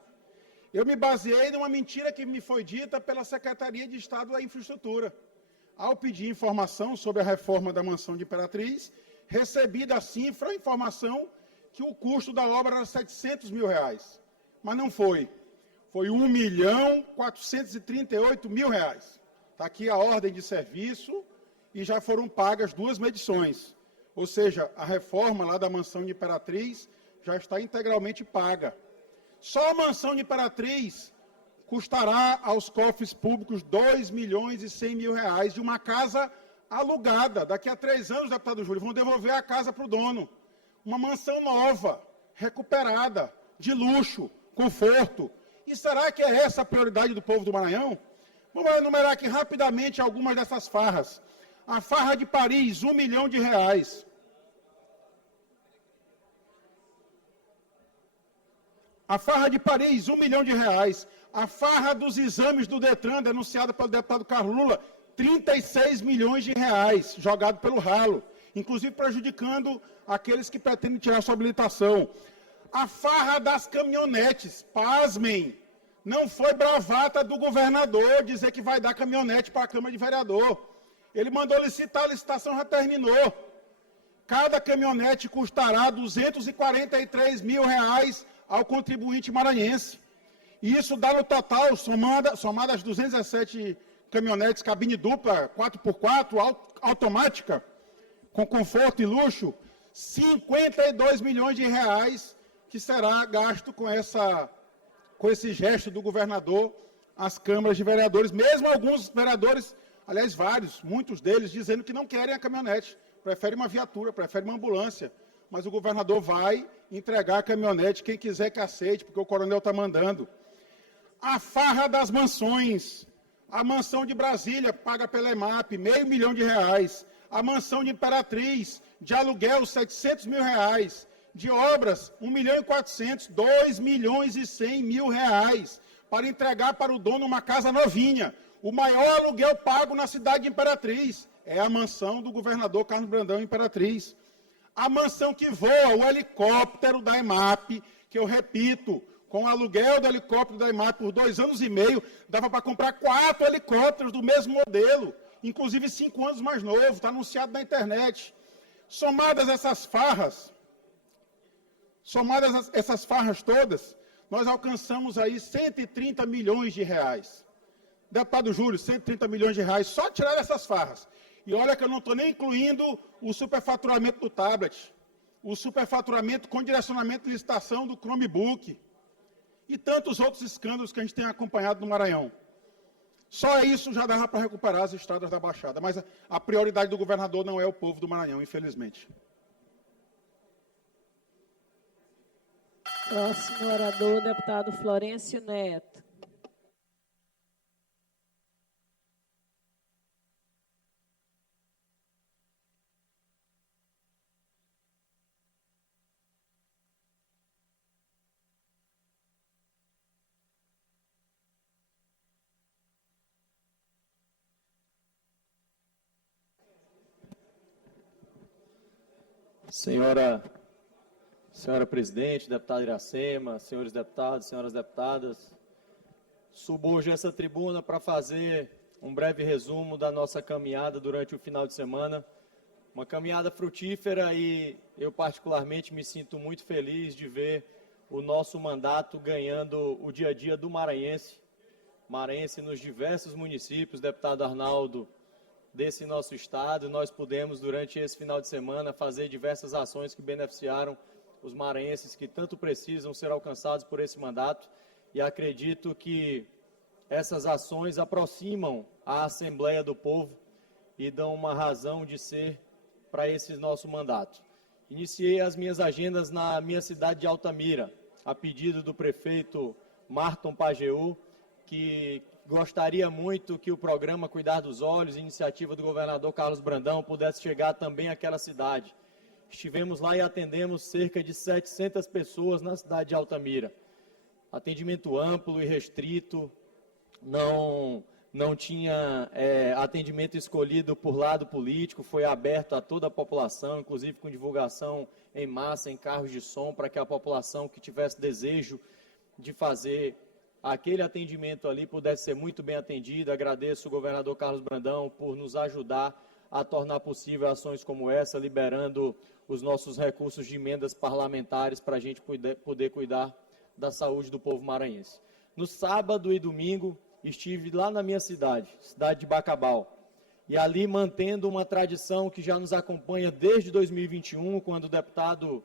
Eu me baseei numa mentira que me foi dita pela Secretaria de Estado da Infraestrutura. Ao pedir informação sobre a reforma da mansão de Imperatriz, recebi da Cinfra a informação que o custo da obra era R$700 mil. Mas não foi. Foi R$1.438.000. Está aqui a ordem de serviço e já foram pagas 2 medições. Ou seja, a reforma lá da mansão de Imperatriz já está integralmente paga. Só a mansão de Imperatriz custará aos cofres públicos R$2.100.000 de uma casa alugada. Daqui a 3 anos, deputado Júlio, vão devolver a casa para o dono. Uma mansão nova, recuperada, de luxo, conforto. E será que é essa a prioridade do povo do Maranhão? Vamos enumerar aqui rapidamente algumas dessas farras. A farra de Paris, R$1 milhão. A farra de Paris, R$1 milhão. A farra dos exames do Detran, denunciada pelo deputado Carlos Lula, R$36 milhões, jogado pelo ralo, inclusive prejudicando aqueles que pretendem tirar sua habilitação. A farra das caminhonetes, pasmem, não foi bravata do governador dizer que vai dar caminhonete para a Câmara de Vereador. Ele mandou licitar, a licitação já terminou. Cada caminhonete custará R$243 mil ao contribuinte maranhense. E isso dá no total, somadas 217 caminhonetes, cabine dupla, 4x4, automática, com conforto e luxo, R$52 milhões que será gasto com esse gesto do governador às câmaras de vereadores, mesmo alguns vereadores, aliás, vários, muitos deles, dizendo que não querem a caminhonete, preferem uma viatura, preferem uma ambulância, mas o governador vai entregar a caminhonete, quem quiser que aceite, porque o coronel está mandando. A farra das mansões, a mansão de Brasília, paga pela EMAP, R$500 mil. A mansão de Imperatriz, de aluguel, R$700 mil. De obras, R$1.400.000, R$2.100.000, para entregar para o dono uma casa novinha. O maior aluguel pago na cidade de Imperatriz é a mansão do governador Carlos Brandão em Imperatriz. A mansão que voa, o helicóptero da EMAP, que eu repito, com o aluguel do helicóptero da EMAP por 2 anos e meio, dava para comprar 4 helicópteros do mesmo modelo, inclusive 5 anos mais novo, está anunciado na internet. Somadas essas farras todas, nós alcançamos aí R$130 milhões. Deputado Júlio, R$130 milhões, só tirar essas farras. E olha que eu não estou nem incluindo o superfaturamento do tablet, o superfaturamento com direcionamento de licitação do Chromebook e tantos outros escândalos que a gente tem acompanhado no Maranhão. Só isso já dava para recuperar as estradas da Baixada, mas a prioridade do governador não é o povo do Maranhão, infelizmente. Próximo orador, deputado Florencio Neto. Senhora presidente, deputada Iracema, senhores deputados, senhoras deputadas, subo hoje a essa tribuna para fazer um breve resumo da nossa caminhada durante o final de semana. Uma caminhada frutífera e eu particularmente me sinto muito feliz de ver o nosso mandato ganhando o dia a dia do maranhense nos diversos municípios. Deputado Arnaldo, desse nosso estado, nós pudemos durante esse final de semana fazer diversas ações que beneficiaram os maranhenses que tanto precisam ser alcançados por esse mandato, e acredito que essas ações aproximam a Assembleia do Povo e dão uma razão de ser para esse nosso mandato. Iniciei as minhas agendas na minha cidade de Altamira, a pedido do prefeito Marton Pajeú, que gostaria muito que o programa Cuidar dos Olhos, iniciativa do governador Carlos Brandão, pudesse chegar também àquela cidade. Estivemos lá e atendemos cerca de 700 pessoas na cidade de Altamira. Atendimento amplo e restrito, não tinha atendimento escolhido por lado político, foi aberto a toda a população, inclusive com divulgação em massa, em carros de som, para que a população que tivesse desejo de fazer aquele atendimento ali pudesse ser muito bem atendida. Agradeço o governador Carlos Brandão por nos ajudar a tornar possível ações como essa, liberando os nossos recursos de emendas parlamentares para a gente poder cuidar da saúde do povo maranhense. No sábado e domingo, estive lá na minha cidade de Bacabal, e ali mantendo uma tradição que já nos acompanha desde 2021, quando o deputado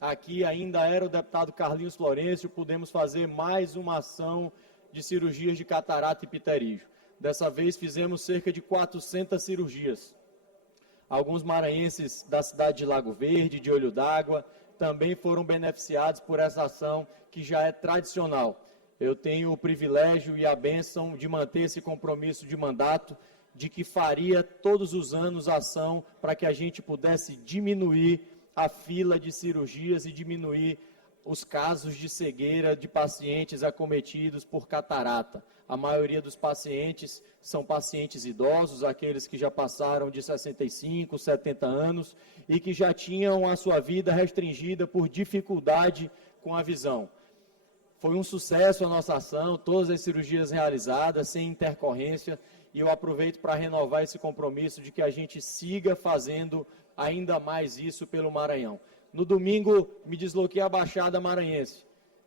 aqui ainda era o deputado Carlinhos Florencio, pudemos fazer mais uma ação de cirurgias de catarata e pterígio. Dessa vez fizemos cerca de 400 cirurgias. Alguns maranhenses da cidade de Lago Verde, de Olho d'Água, também foram beneficiados por essa ação que já é tradicional. Eu tenho o privilégio e a bênção de manter esse compromisso de mandato, de que faria todos os anos ação para que a gente pudesse diminuir a fila de cirurgias e diminuir os casos de cegueira de pacientes acometidos por catarata. A maioria dos pacientes são pacientes idosos, aqueles que já passaram de 65, 70 anos e que já tinham a sua vida restringida por dificuldade com a visão. Foi um sucesso a nossa ação, todas as cirurgias realizadas, sem intercorrência, e eu aproveito para renovar esse compromisso de que a gente siga fazendo ainda mais isso pelo Maranhão. No domingo, me desloquei à Baixada Maranhense.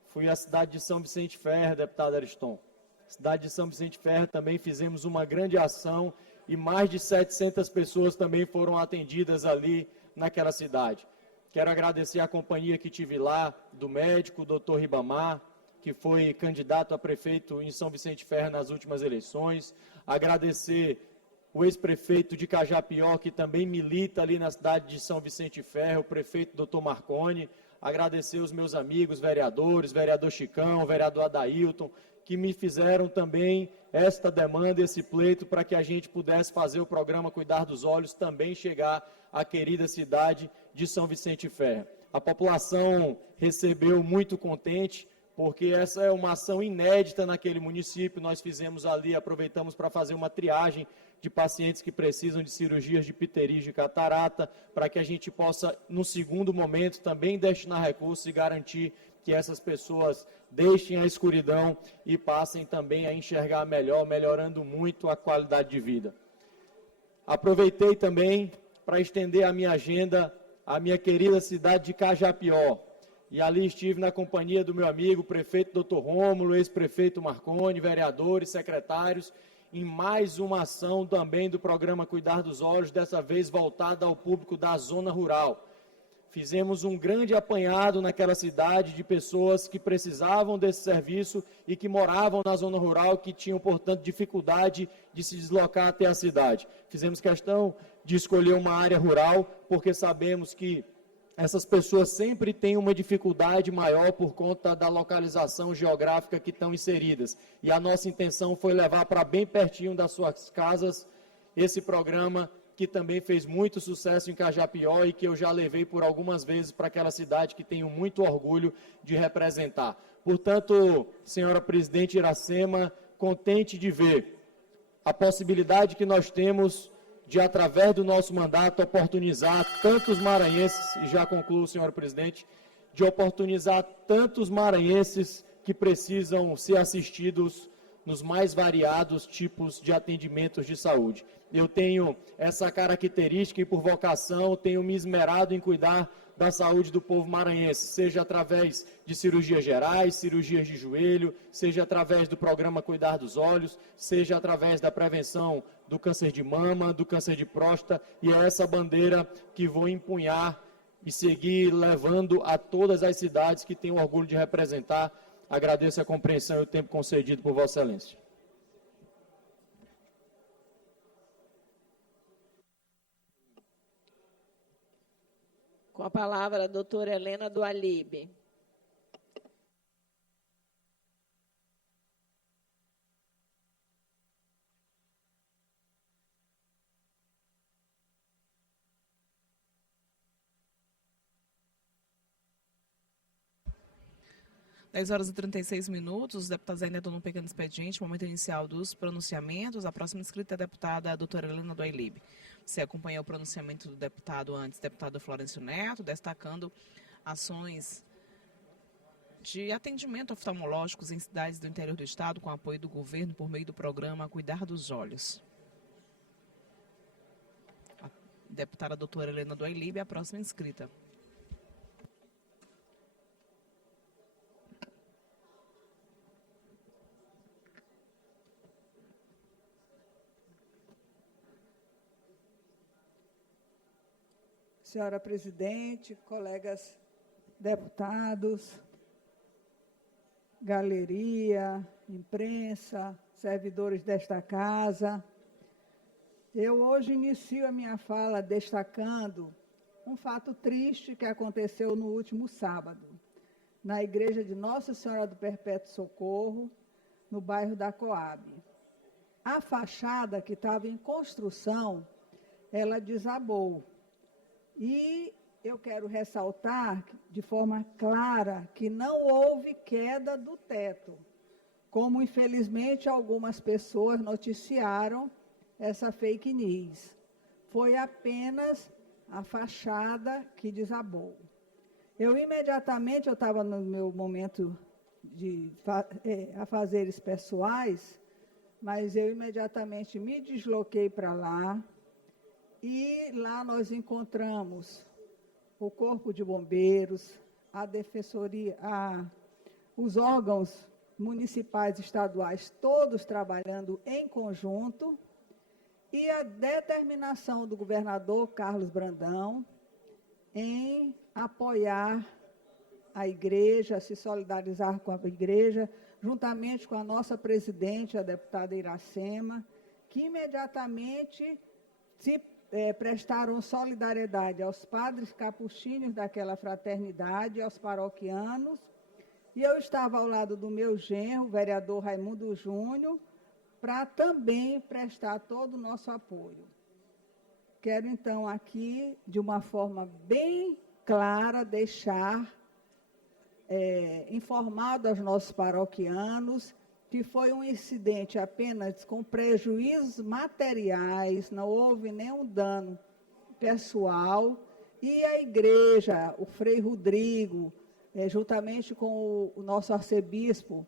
Fui à cidade de São Vicente Ferro, deputado Ariston. Cidade de São Vicente Ferro também fizemos uma grande ação e mais de 700 pessoas também foram atendidas ali naquela cidade. Quero agradecer a companhia que tive lá, do médico, doutor Ribamar, que foi candidato a prefeito em São Vicente Ferro nas últimas eleições. Agradecer o ex-prefeito de Cajapió, que também milita ali na cidade de São Vicente Ferro, o prefeito doutor Marconi. Agradecer os meus amigos vereadores, vereador Chicão, vereador Adailton, que me fizeram também esta demanda, esse pleito, para que a gente pudesse fazer o programa Cuidar dos Olhos também chegar à querida cidade de São Vicente Ferro. A população recebeu muito contente, porque essa é uma ação inédita naquele município. Nós fizemos ali, aproveitamos para fazer uma triagem de pacientes que precisam de cirurgias de pterígio e catarata, para que a gente possa, no segundo momento, também destinar recursos e garantir que essas pessoas deixem a escuridão e passem também a enxergar melhor, melhorando muito a qualidade de vida. Aproveitei também para estender a minha agenda à minha querida cidade de Cajapió, e ali estive na companhia do meu amigo, prefeito Dr. Rômulo, ex-prefeito Marconi, vereadores, secretários, em mais uma ação também do programa Cuidar dos Olhos, dessa vez voltada ao público da zona rural. Fizemos um grande apanhado naquela cidade de pessoas que precisavam desse serviço e que moravam na zona rural, que tinham, portanto, dificuldade de se deslocar até a cidade. Fizemos questão de escolher uma área rural, porque sabemos que essas pessoas sempre têm uma dificuldade maior por conta da localização geográfica que estão inseridas. E a nossa intenção foi levar para bem pertinho das suas casas esse programa, que também fez muito sucesso em Cajapió e que eu já levei por algumas vezes para aquela cidade que tenho muito orgulho de representar. Portanto, senhora presidente Iracema, contente de ver a possibilidade que nós temos de, através do nosso mandato, oportunizar tantos maranhenses, e já concluo, senhor presidente, de oportunizar tantos maranhenses que precisam ser assistidos nos mais variados tipos de atendimentos de saúde. Eu tenho essa característica e, por vocação, tenho me esmerado em cuidar da saúde do povo maranhense, seja através de cirurgias gerais, cirurgias de joelho, seja através do programa Cuidar dos Olhos, seja através da prevenção do câncer de mama, do câncer de próstata, e é essa bandeira que vou empunhar e seguir levando a todas as cidades que tenho orgulho de representar. Agradeço a compreensão e o tempo concedido por Vossa Excelência. Com a palavra a doutora Helena do Alibe. Dez horas e 36 minutos, os deputados ainda estão no pequeno expediente, momento inicial dos pronunciamentos. A próxima inscrita é a deputada doutora Helena do Ailibe. Você acompanhou o pronunciamento do deputado antes, deputado Florencio Neto, destacando ações de atendimento oftalmológicos em cidades do interior do estado, com apoio do governo por meio do programa Cuidar dos Olhos. A deputada doutora Helena do Ailibe é a próxima inscrita. Senhora presidente, colegas deputados, galeria, imprensa, servidores desta casa, eu hoje inicio a minha fala destacando um fato triste que aconteceu no último sábado, na igreja de Nossa Senhora do Perpétuo Socorro, no bairro da Coab. A fachada que estava em construção, ela desabou. E eu quero ressaltar de forma clara que não houve queda do teto, como infelizmente algumas pessoas noticiaram essa fake news. Foi apenas a fachada que desabou. Eu estava no meu momento de afazeres pessoais, mas eu imediatamente me desloquei para lá. E lá nós encontramos o Corpo de Bombeiros, a Defensoria, os órgãos municipais e estaduais, todos trabalhando em conjunto, e a determinação do governador Carlos Brandão em apoiar a igreja, se solidarizar com a igreja, juntamente com a nossa presidente, a deputada Iracema, que imediatamente se prestaram solidariedade aos padres capuchinhos daquela fraternidade, aos paroquianos, e eu estava ao lado do meu genro, o vereador Raimundo Júnior, para também prestar todo o nosso apoio. Quero, então, aqui, de uma forma bem clara, deixar informado aos nossos paroquianos que foi um incidente apenas com prejuízos materiais, não houve nenhum dano pessoal, e a igreja, o Frei Rodrigo, juntamente com o nosso arcebispo,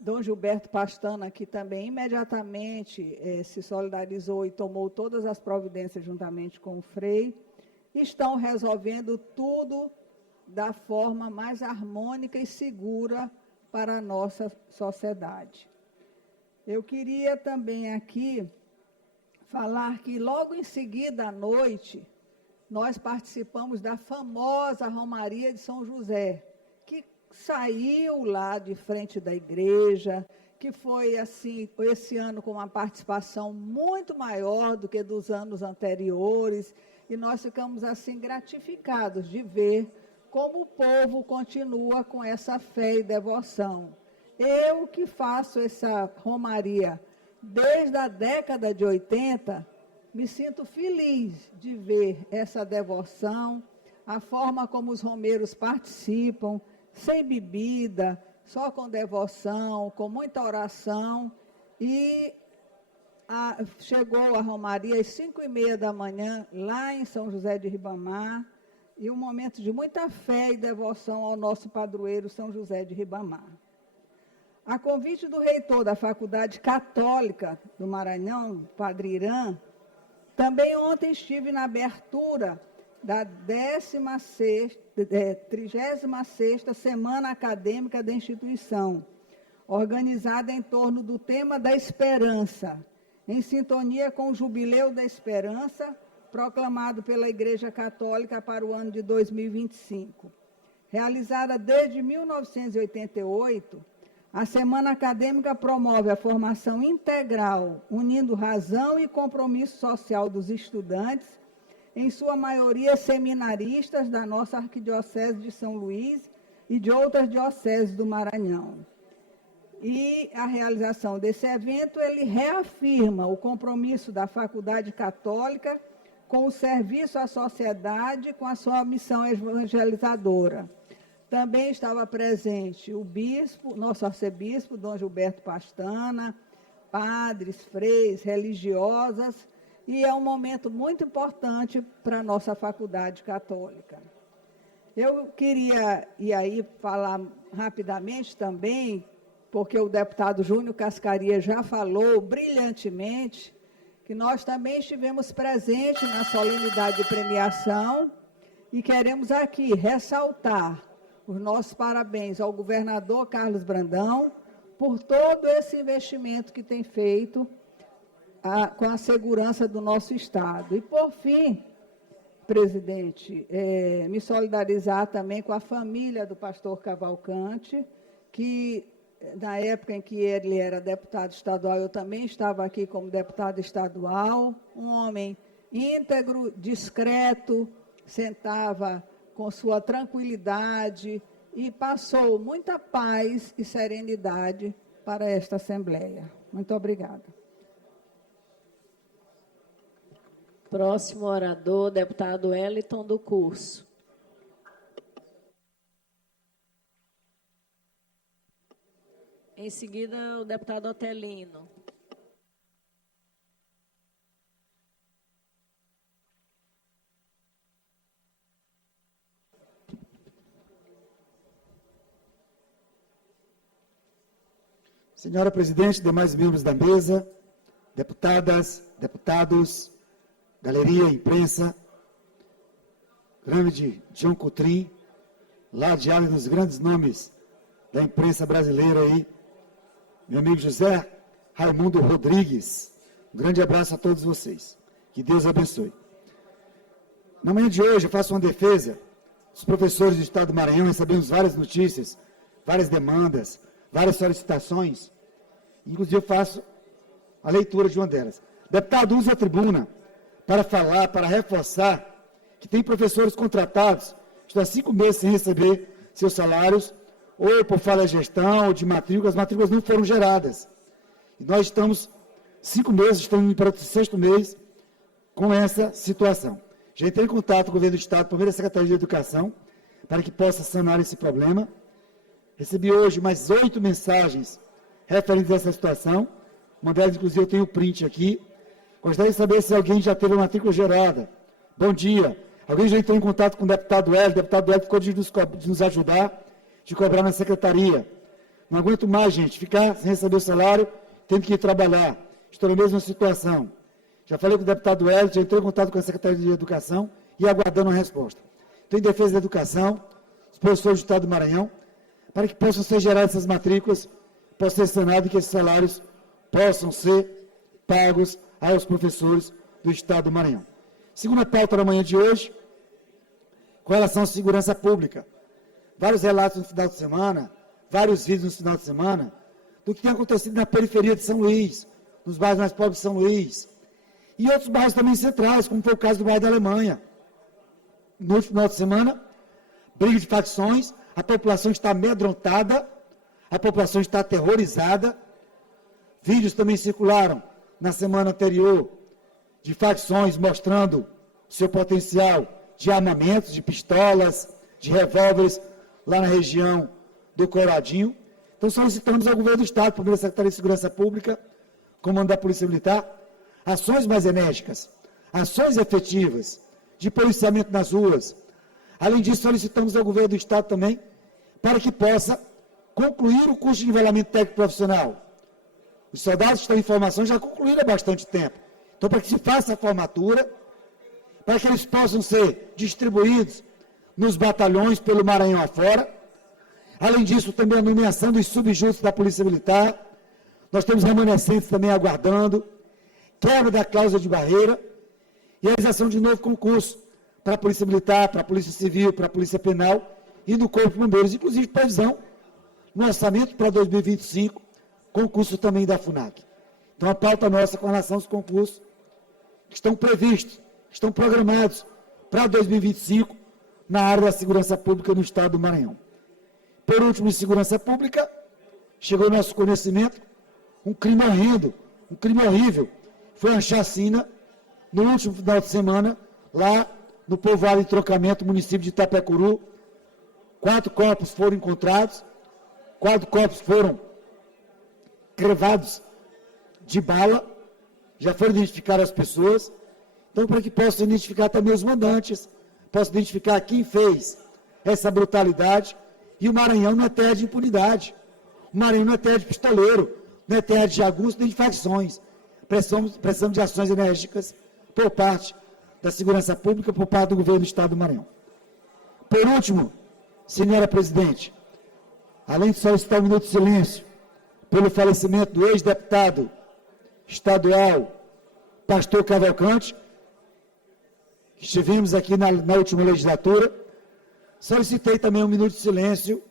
Dom Gilberto Pastana, que também imediatamente se solidarizou e tomou todas as providências juntamente com o Frei, estão resolvendo tudo da forma mais harmônica e segura para a nossa sociedade. Eu queria também aqui falar que logo em seguida à noite, nós participamos da famosa Romaria de São José, que saiu lá de frente da igreja, que foi assim, esse ano com uma participação muito maior do que dos anos anteriores, e nós ficamos assim gratificados de ver como o povo continua com essa fé e devoção. Eu que faço essa romaria desde a década de 80, me sinto feliz de ver essa devoção, a forma como os romeiros participam, sem bebida, só com devoção, com muita oração, e chegou a romaria às 5h30 da manhã, lá em São José de Ribamar, e um momento de muita fé e devoção ao nosso padroeiro São José de Ribamar. A convite do reitor da Faculdade Católica do Maranhão, Padre Irã, também ontem estive na abertura da 36ª Semana Acadêmica da instituição, organizada em torno do tema da esperança, em sintonia com o Jubileu da Esperança, proclamado pela Igreja Católica para o ano de 2025. Realizada desde 1988, a Semana Acadêmica promove a formação integral, unindo razão e compromisso social dos estudantes, em sua maioria seminaristas da nossa Arquidiocese de São Luís e de outras dioceses do Maranhão. E a realização desse evento, ele reafirma o compromisso da Faculdade Católica com o serviço à sociedade, com a sua missão evangelizadora. Também estava presente o bispo, nosso arcebispo, Dom Gilberto Pastana, padres, freis, religiosas, e é um momento muito importante para a nossa faculdade católica. Eu queria, e aí, falar rapidamente também, porque o deputado Júnior Cascaria já falou brilhantemente, que nós também estivemos presentes na solenidade de premiação e queremos aqui ressaltar os nossos parabéns ao governador Carlos Brandão por todo esse investimento que tem feito com a segurança do nosso Estado. E, por fim, presidente, me solidarizar também com a família do pastor Cavalcante, que, na época em que ele era deputado estadual, eu também estava aqui como deputado estadual, um homem íntegro, discreto, sentava com sua tranquilidade e passou muita paz e serenidade para esta Assembleia. Muito obrigada. Próximo orador, deputado Wellington do Curso. Em seguida, o deputado Otelino. Senhora presidente, demais membros da mesa, deputadas, deputados, galeria, imprensa, grande João Coutrin, ladeado dos grandes nomes da imprensa brasileira aí, meu amigo José Raimundo Rodrigues, um grande abraço a todos vocês, que Deus abençoe. Na manhã de hoje eu faço uma defesa dos professores do Estado do Maranhão, recebemos várias notícias, várias demandas, várias solicitações, inclusive eu faço a leitura de uma delas. Deputado, use a tribuna para falar, para reforçar que tem professores contratados que estão há 5 meses sem receber seus salários, ou por falha de gestão, ou de matrículas, as matrículas não foram geradas. E nós estamos 5 meses, estamos indo para o 6º mês com essa situação. Já entrei em contato com o governo do Estado, por meio da Secretaria de Educação, para que possa sanar esse problema. Recebi hoje mais 8 mensagens referentes a essa situação. Uma delas, inclusive, eu tenho o print aqui. Gostaria de saber se alguém já teve a matrícula gerada. Bom dia. Alguém já entrou em contato com o deputado Hélio? O deputado Hélio ficou de nos ajudar, de cobrar na secretaria. Não aguento mais, gente, ficar sem receber o salário, tendo que ir trabalhar. Estou na mesma situação. Já falei com o deputado Hélio, já entrei em contato com a Secretaria de Educação e aguardando uma resposta. Estou em defesa da educação, os professores do Estado do Maranhão, para que possam ser geradas essas matrículas, possa ser sanado e que esses salários possam ser pagos aos professores do Estado do Maranhão. Segunda pauta da manhã de hoje, com relação à segurança pública. Vários relatos no final de semana, vários vídeos no final de semana, do que tem acontecido na periferia de São Luís, nos bairros mais pobres de São Luís, e outros bairros também centrais, como foi o caso do bairro da Alemanha. No último final de semana, briga de facções, a população está amedrontada, a população está aterrorizada. Vídeos também circularam na semana anterior de facções mostrando seu potencial de armamentos, de pistolas, de revólveres, lá na região do Coradinho. Então, solicitamos ao governo do Estado, por meio da Secretaria de Segurança Pública, comando da Polícia Militar, ações mais enérgicas, ações efetivas de policiamento nas ruas, Além disso, solicitamos ao governo do Estado também para que possa concluir o curso de nivelamento técnico profissional. Os soldados que estão em formação já concluíram há bastante tempo. Então, para que se faça a formatura, para que eles possam ser distribuídos nos batalhões pelo Maranhão afora. Além disso, também a nomeação dos subjustos da Polícia Militar. Nós temos remanescentes também aguardando, quebra da cláusula de barreira e realização de novo concurso para a Polícia Militar, para a Polícia Civil, para a Polícia Penal e do Corpo de Bombeiros, inclusive previsão no orçamento para 2025, concurso também da FUNAC. Então, a pauta nossa com relação aos concursos que estão previstos, que estão programados para 2025 na área da segurança pública no Estado do Maranhão. Por último, em segurança pública, chegou ao nosso conhecimento um crime horrendo, um crime horrível. Foi uma chacina no último final de semana, lá no povoado de Trocamento, município de Itapecuru. 4 corpos foram encontrados, 4 corpos foram crevados de bala, já foram identificadas as pessoas. Então, para que possam identificar também os mandantes, possam identificar quem fez essa brutalidade. E o Maranhão não é terra de impunidade. O Maranhão não é terra de pistoleiro, não é terra de jagunço nem de facções. Precisamos de ações enérgicas por parte da segurança pública, por parte do governo do Estado do Maranhão. Por último, senhora presidente, além de solicitar um minuto de silêncio pelo falecimento do ex-deputado estadual, pastor Cavalcante, que estivemos aqui na última legislatura, solicitei também um minuto de silêncio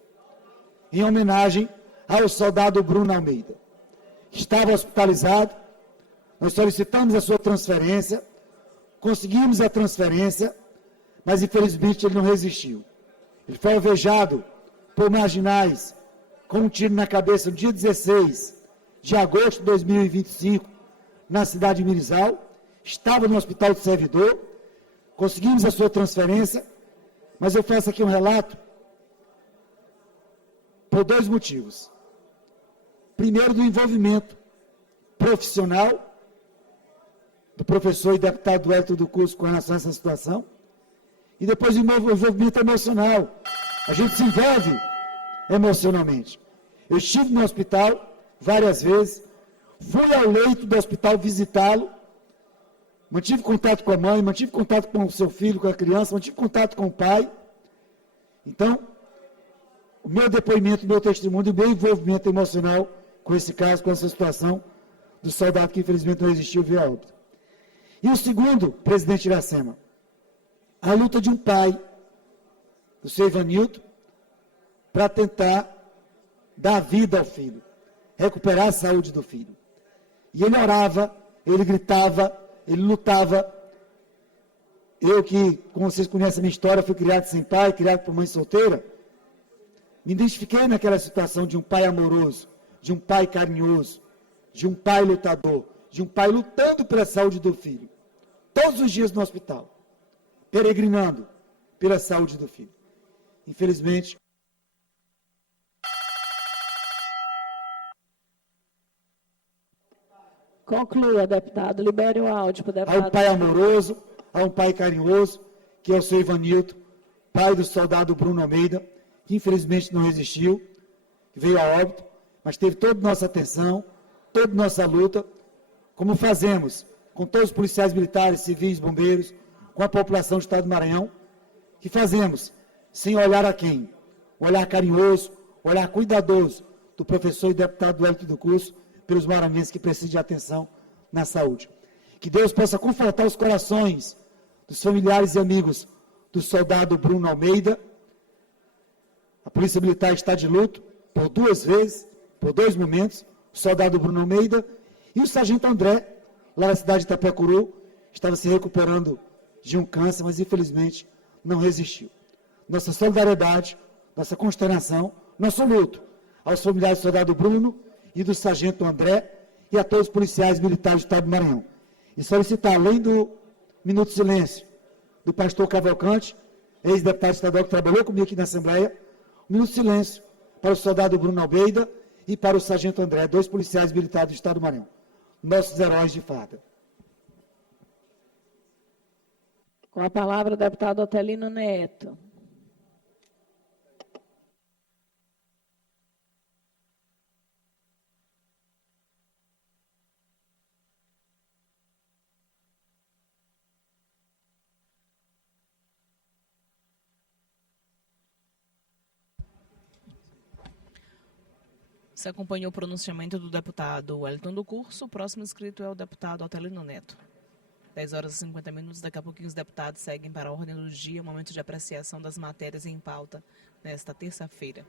em homenagem ao soldado Bruno Almeida. Estava hospitalizado, nós solicitamos a sua transferência, conseguimos a transferência, mas infelizmente ele não resistiu. Ele foi alvejado por marginais com um tiro na cabeça no dia 16 de agosto de 2025, na cidade de Mirizal. Estava no hospital de servidor, conseguimos a sua transferência, mas eu faço aqui um relato por 2 motivos. Primeiro, do envolvimento profissional do professor e deputado Hélio do Curso com relação a essa situação, e depois o envolvimento emocional. A gente se envolve emocionalmente. Eu estive no hospital várias vezes, fui ao leito do hospital visitá-lo, mantive contato com a mãe, mantive contato com o seu filho, com a criança, mantive contato com o pai. Então, o meu depoimento, o meu testemunho, o meu envolvimento emocional com esse caso, com essa situação do soldado que infelizmente não existiu, veio a óbito. E o segundo, presidente Iracema, a luta de um pai, o seu Ivanildo, para tentar dar vida ao filho, recuperar a saúde do filho. E ele orava, ele gritava, ele lutava. Eu que, como vocês conhecem a minha história, fui criado sem pai, criado por mãe solteira, me identifiquei naquela situação de um pai amoroso, de um pai carinhoso, de um pai lutador, de um pai lutando pela saúde do filho. Todos os dias no hospital, peregrinando pela saúde do filho. Infelizmente, conclua, deputado. Libere o áudio para o deputado. há um pai amoroso, há um pai carinhoso, que é o seu Ivanildo, pai do soldado Bruno Almeida, que infelizmente não resistiu, que veio a óbito, mas teve toda a nossa atenção, toda a nossa luta, como fazemos com todos os policiais militares, civis, bombeiros, com a população do Estado do Maranhão, que fazemos sem olhar a quem? O olhar carinhoso, o olhar cuidadoso do professor e deputado Hélio do Curso, pelos maranhenses que precisam de atenção na saúde. Que Deus possa confortar os corações dos familiares e amigos do soldado Bruno Almeida. A Polícia Militar está de luto por 2 vezes, por 2 momentos, o soldado Bruno Almeida e o sargento André, lá na cidade de Itapecuru, estava se recuperando de um câncer, mas infelizmente não resistiu. Nossa solidariedade, nossa consternação, nosso luto aos familiares do soldado Bruno e do sargento André e a todos os policiais militares do Estado do Maranhão. E solicitar, além do minuto de silêncio do pastor Cavalcante, ex-deputado estadual que trabalhou comigo aqui na Assembleia, um minuto de silêncio para o soldado Bruno Almeida e para o sargento André, 2 policiais militares do Estado do Maranhão, nossos heróis de farda. Com a palavra, o deputado Otelino Neto. Você acompanhou o pronunciamento do deputado Wellington do Curso. O próximo inscrito é o deputado Otelino Neto. 10 horas e 50 minutos. Daqui a pouquinho os deputados seguem para a ordem do dia, momento de apreciação das matérias em pauta nesta terça-feira.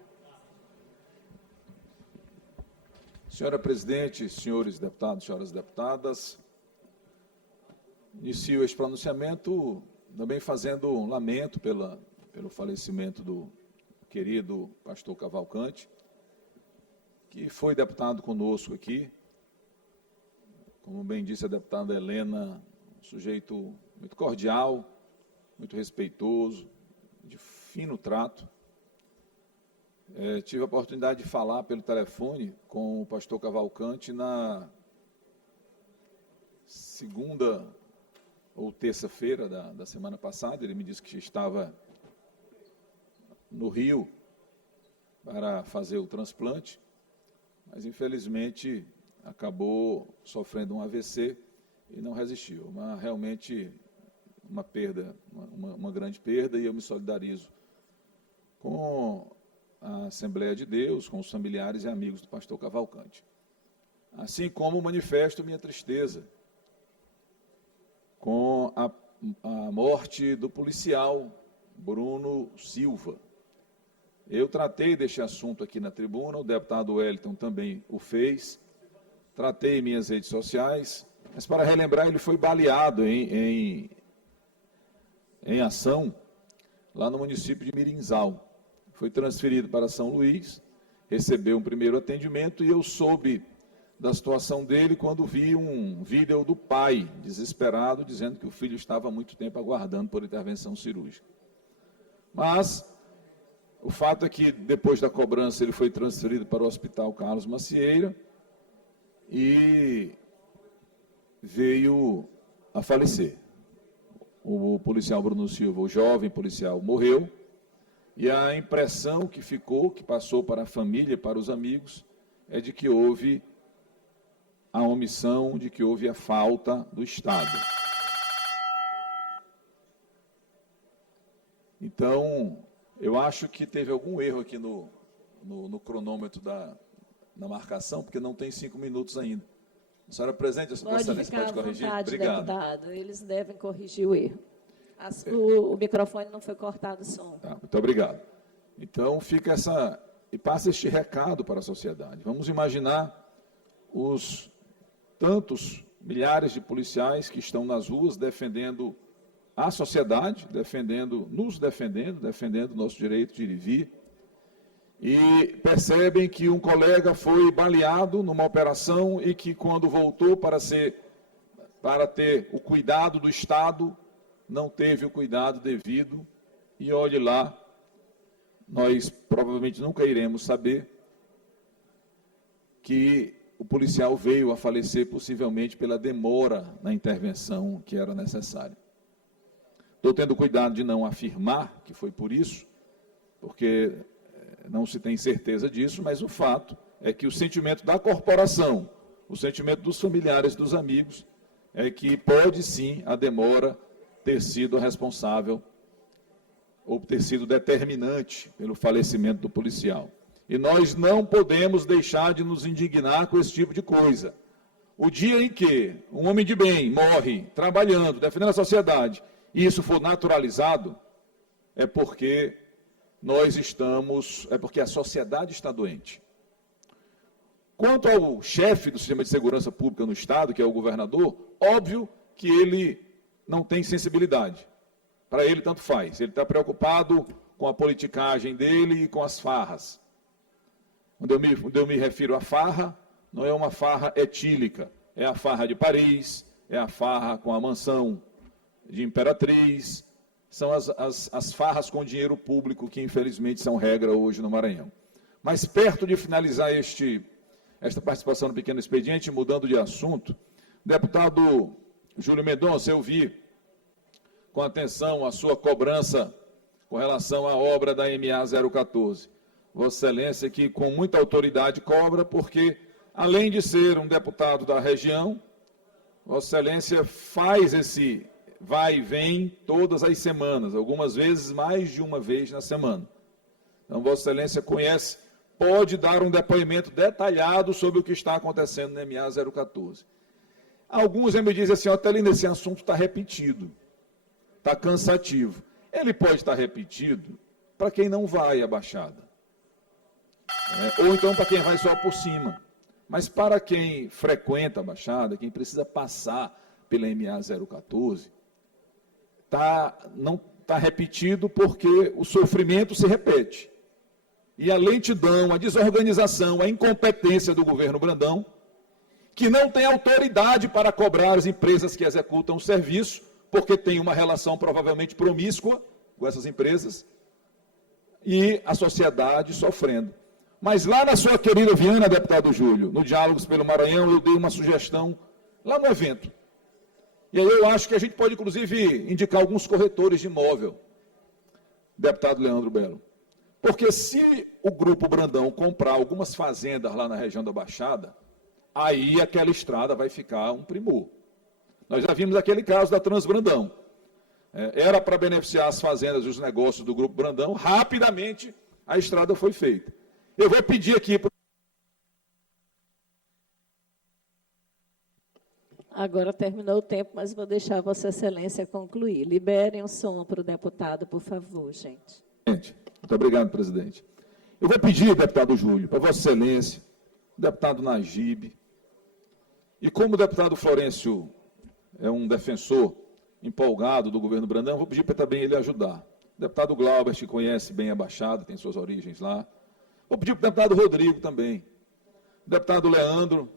Senhora presidente, senhores deputados, senhoras deputadas, inicio este pronunciamento também fazendo um lamento pelo falecimento do querido pastor Cavalcante, que foi deputado conosco aqui. Como bem disse a deputada Helena, um sujeito muito cordial, muito respeitoso, de fino trato. Tive a oportunidade de falar pelo telefone com o pastor Cavalcante na segunda ou terça-feira da semana passada. Ele me disse que estava no Rio para fazer o transplante, mas infelizmente acabou sofrendo um AVC e não resistiu. Realmente uma perda, uma grande perda, e eu me solidarizo com a Assembleia de Deus, com os familiares e amigos do pastor Cavalcante. Assim como manifesto minha tristeza com a morte do policial Bruno Silva. Eu tratei deste assunto aqui na tribuna, o deputado Wellington também o fez, tratei em minhas redes sociais, mas para relembrar, ele foi baleado em ação lá no município de Mirinzal. Foi transferido para São Luís, recebeu um primeiro atendimento e eu soube da situação dele quando vi um vídeo do pai, desesperado, dizendo que o filho estava há muito tempo aguardando por intervenção cirúrgica. Mas o fato é que, depois da cobrança, ele foi transferido para o Hospital Carlos Macieira e veio a falecer. O policial Bruno Silva, o jovem policial, morreu. E a impressão que ficou, que passou para a família, para os amigos, é de que houve a omissão, de que houve a falta do Estado. Então, eu acho que teve algum erro aqui no cronômetro na marcação, porque não tem 5 minutos ainda. A senhora presente, Vossa Excelência, pode corrigir? Vontade, obrigado. Deputado. Eles devem corrigir o erro. O microfone não foi cortado o som. Tá, muito obrigado. Então, fica passa este recado para a sociedade. Vamos imaginar os tantos milhares de policiais que estão nas ruas defendendo a sociedade, defendendo o nosso direito de ir e vir, e percebem que um colega foi baleado numa operação e que, quando voltou para ter o cuidado do Estado, não teve o cuidado devido, e olhe lá, nós provavelmente nunca iremos saber que o policial veio a falecer possivelmente pela demora na intervenção que era necessária. Estou tendo cuidado de não afirmar que foi por isso, porque não se tem certeza disso, mas o fato é que o sentimento da corporação, o sentimento dos familiares, dos amigos, é que pode sim a demora ter sido responsável ou ter sido determinante pelo falecimento do policial. E nós não podemos deixar de nos indignar com esse tipo de coisa. O dia em que um homem de bem morre trabalhando, defendendo a sociedade, e isso for naturalizado, é porque a sociedade está doente. Quanto ao chefe do sistema de segurança pública no Estado, que é o governador, óbvio que ele não tem sensibilidade. Para ele, tanto faz. Ele está preocupado com a politicagem dele e com as farras. Quando eu me refiro à farra, não é uma farra etílica. É a farra de Paris, é a farra com a mansão de Imperatriz. São as farras com dinheiro público que, infelizmente, são regra hoje no Maranhão. Mas, perto de finalizar esta participação no Pequeno Expediente, mudando de assunto, deputado Júlio Mendonça, eu vi com atenção a sua cobrança com relação à obra da MA 014. Vossa Excelência, que com muita autoridade cobra, porque, além de ser um deputado da região, Vossa Excelência faz esse vai e vem todas as semanas, algumas vezes mais de uma vez na semana. Então, Vossa Excelência conhece pode dar um depoimento detalhado sobre o que está acontecendo no MA 014. Alguns me dizem assim, Otelino, esse assunto está repetido, está cansativo. Ele pode estar repetido para quem não vai à Baixada, ou então para quem vai só por cima. Mas para quem frequenta a Baixada, quem precisa passar pela MA 014, não está repetido porque o sofrimento se repete. E a lentidão, a desorganização, a incompetência do governo Brandão, que não tem autoridade para cobrar as empresas que executam o serviço, porque tem uma relação provavelmente promíscua com essas empresas, e a sociedade sofrendo. Mas lá na sua querida Viana, deputado Júlio, no Diálogos pelo Maranhão, eu dei uma sugestão lá no evento. E aí eu acho que a gente pode, inclusive, indicar alguns corretores de imóvel, deputado Leandro Belo. Porque se o Grupo Brandão comprar algumas fazendas lá na região da Baixada, aí aquela estrada vai ficar um primor. Nós já vimos aquele caso da Transbrandão. Era para beneficiar as fazendas e os negócios do Grupo Brandão, rapidamente a estrada foi feita. Eu vou pedir aqui para... Agora terminou o tempo, mas vou deixar Vossa Excelência concluir. Liberem o som para o deputado, por favor, gente. Muito obrigado, presidente. Eu vou pedir, deputado Júlio, para Vossa Excelência, deputado Najib, e como o deputado Florencio é um defensor empolgado do governo Brandão, vou pedir para também ele ajudar. O deputado Glauber, que conhece bem a Baixada, tem suas origens lá. Vou pedir para o deputado Rodrigo também. O deputado Leandro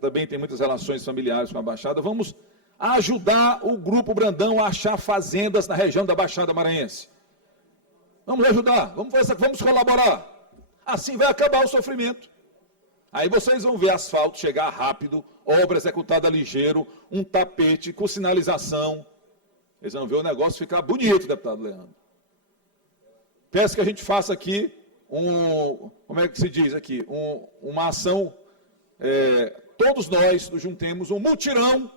também tem muitas relações familiares com a Baixada. Vamos ajudar o Grupo Brandão a achar fazendas na região da Baixada Maranhense. Vamos ajudar, vamos colaborar. Assim vai acabar o sofrimento. Aí vocês vão ver asfalto chegar rápido, obra executada ligeiro, um tapete com sinalização. Vocês vão ver o negócio ficar bonito, deputado Leandro. Peço que a gente faça aqui como é que se diz aqui? Uma ação, todos nós nos juntemos, um mutirão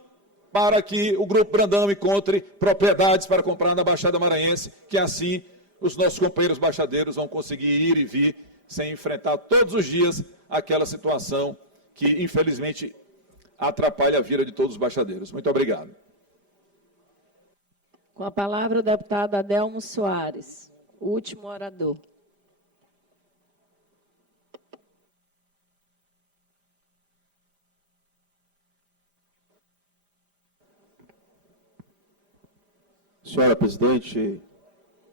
para que o Grupo Brandão encontre propriedades para comprar na Baixada Maranhense, que assim os nossos companheiros baixadeiros vão conseguir ir e vir sem enfrentar todos os dias aquela situação que, infelizmente, atrapalha a vida de todos os baixadeiros. Muito obrigado. Com a palavra o deputado Adelmo Soares, o último orador. Senhora presidente,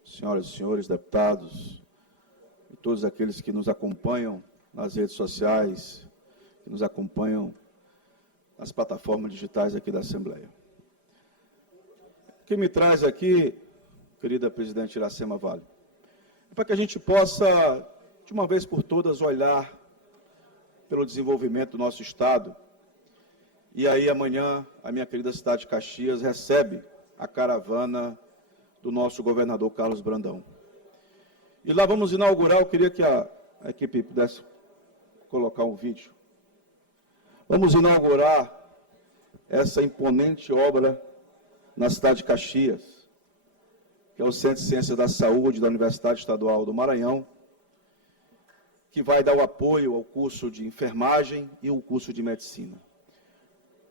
senhoras e senhores deputados, e todos aqueles que nos acompanham nas redes sociais, que nos acompanham nas plataformas digitais aqui da Assembleia. O que me traz aqui, querida presidente Iracema Vale, é para que a gente possa, de uma vez por todas, olhar pelo desenvolvimento do nosso Estado. E aí, amanhã, a minha querida cidade de Caxias recebe a caravana do nosso governador Carlos Brandão. E lá vamos inaugurar, eu queria que a equipe pudesse colocar um vídeo. Vamos inaugurar essa imponente obra na cidade de Caxias, que é o Centro de Ciências da Saúde da Universidade Estadual do Maranhão, que vai dar o apoio ao curso de enfermagem e ao curso de medicina.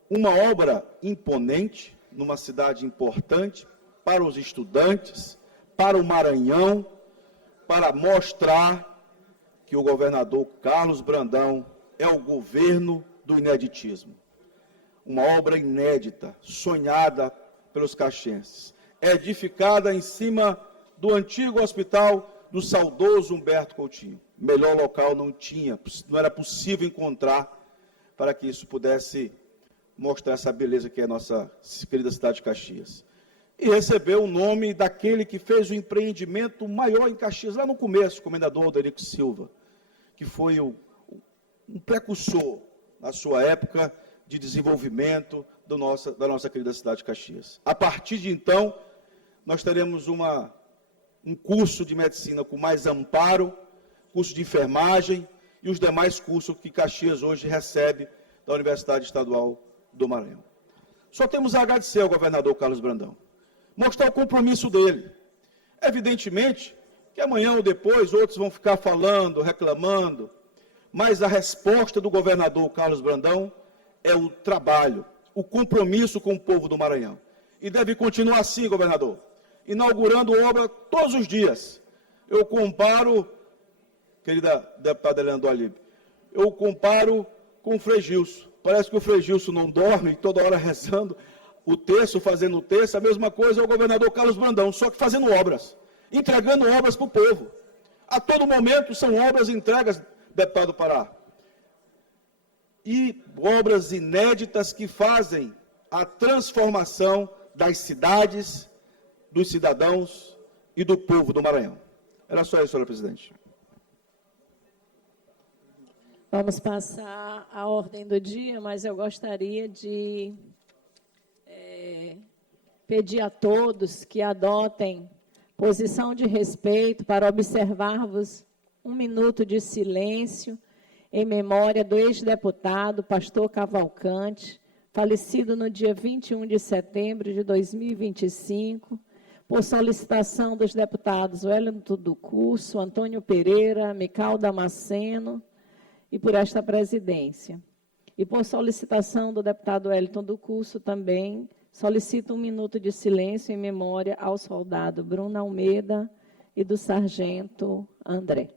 Uma obra imponente, numa cidade importante, para os estudantes, para o Maranhão, para mostrar que o governador Carlos Brandão é o governo do ineditismo. Uma obra inédita, sonhada pelos caxienses, edificada em cima do antigo hospital do saudoso Humberto Coutinho. Melhor local não era possível encontrar para que isso pudesse mostrar essa beleza que é a nossa querida cidade de Caxias. E recebeu o nome daquele que fez o empreendimento maior em Caxias, lá no começo, o comendador Alderico Silva, que foi um precursor, na sua época, de desenvolvimento da nossa querida cidade de Caxias. A partir de então, nós teremos um curso de medicina com mais amparo, curso de enfermagem e os demais cursos que Caxias hoje recebe da Universidade Estadual do Maranhão. Só temos a agradecer ao governador Carlos Brandão, mostrar o compromisso dele. Evidentemente que amanhã ou depois outros vão ficar falando, reclamando, mas a resposta do governador Carlos Brandão é o trabalho, o compromisso com o povo do Maranhão. E deve continuar assim, governador, inaugurando obra todos os dias. Eu comparo, querida deputada Eleanor Alibe, eu comparo com o Frei Gilson. Parece que o Frei Gilson não dorme, toda hora rezando o terço, fazendo o terço. A mesma coisa é o governador Carlos Brandão, só que fazendo obras, entregando obras para o povo. A todo momento são obras entregas, deputado Pará. E obras inéditas que fazem a transformação das cidades, dos cidadãos e do povo do Maranhão. Era só isso, senhora presidente. Vamos passar à ordem do dia, mas eu gostaria de pedir a todos que adotem posição de respeito para observarmos um minuto de silêncio em memória do ex-deputado Pastor Cavalcante, falecido no dia 21 de setembro de 2025, por solicitação dos deputados Wellington do Curso, Antônio Pereira, Mical Damasceno, e por esta presidência. E por solicitação do deputado Wellington do Curso também, solicito um minuto de silêncio em memória ao soldado Bruno Almeida e do sargento André.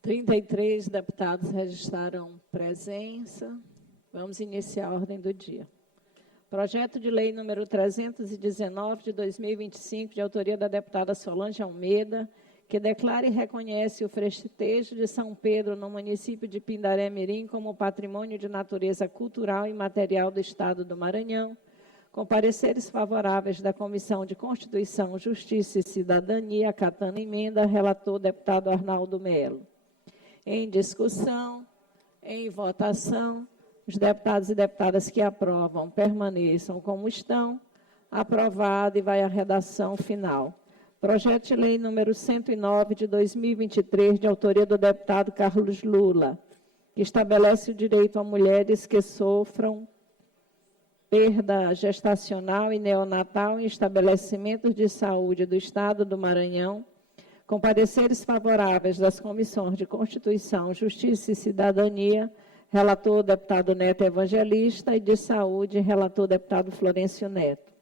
Trinta e 33 deputados registraram presença. Vamos iniciar a ordem do dia. Projeto de lei número 319 de 2025, de autoria da deputada Solange Almeida, que declara e reconhece o festejo de São Pedro no município de Pindaré-Mirim como patrimônio de natureza cultural e material do Estado do Maranhão, com pareceres favoráveis da Comissão de Constituição, Justiça e Cidadania, acatando emenda, relator deputado Arnaldo Melo. Em discussão, em votação, os deputados e deputadas que aprovam permaneçam como estão. Aprovado e vai à redação final. Projeto de lei número 109 de 2023, de autoria do deputado Carlos Lula, que estabelece o direito a mulheres que sofram perda gestacional e neonatal em estabelecimentos de saúde do Estado do Maranhão, com pareceres favoráveis das comissões de Constituição, Justiça e Cidadania, relator deputado Neto Evangelista, e de Saúde, relator deputado Florencio Neto.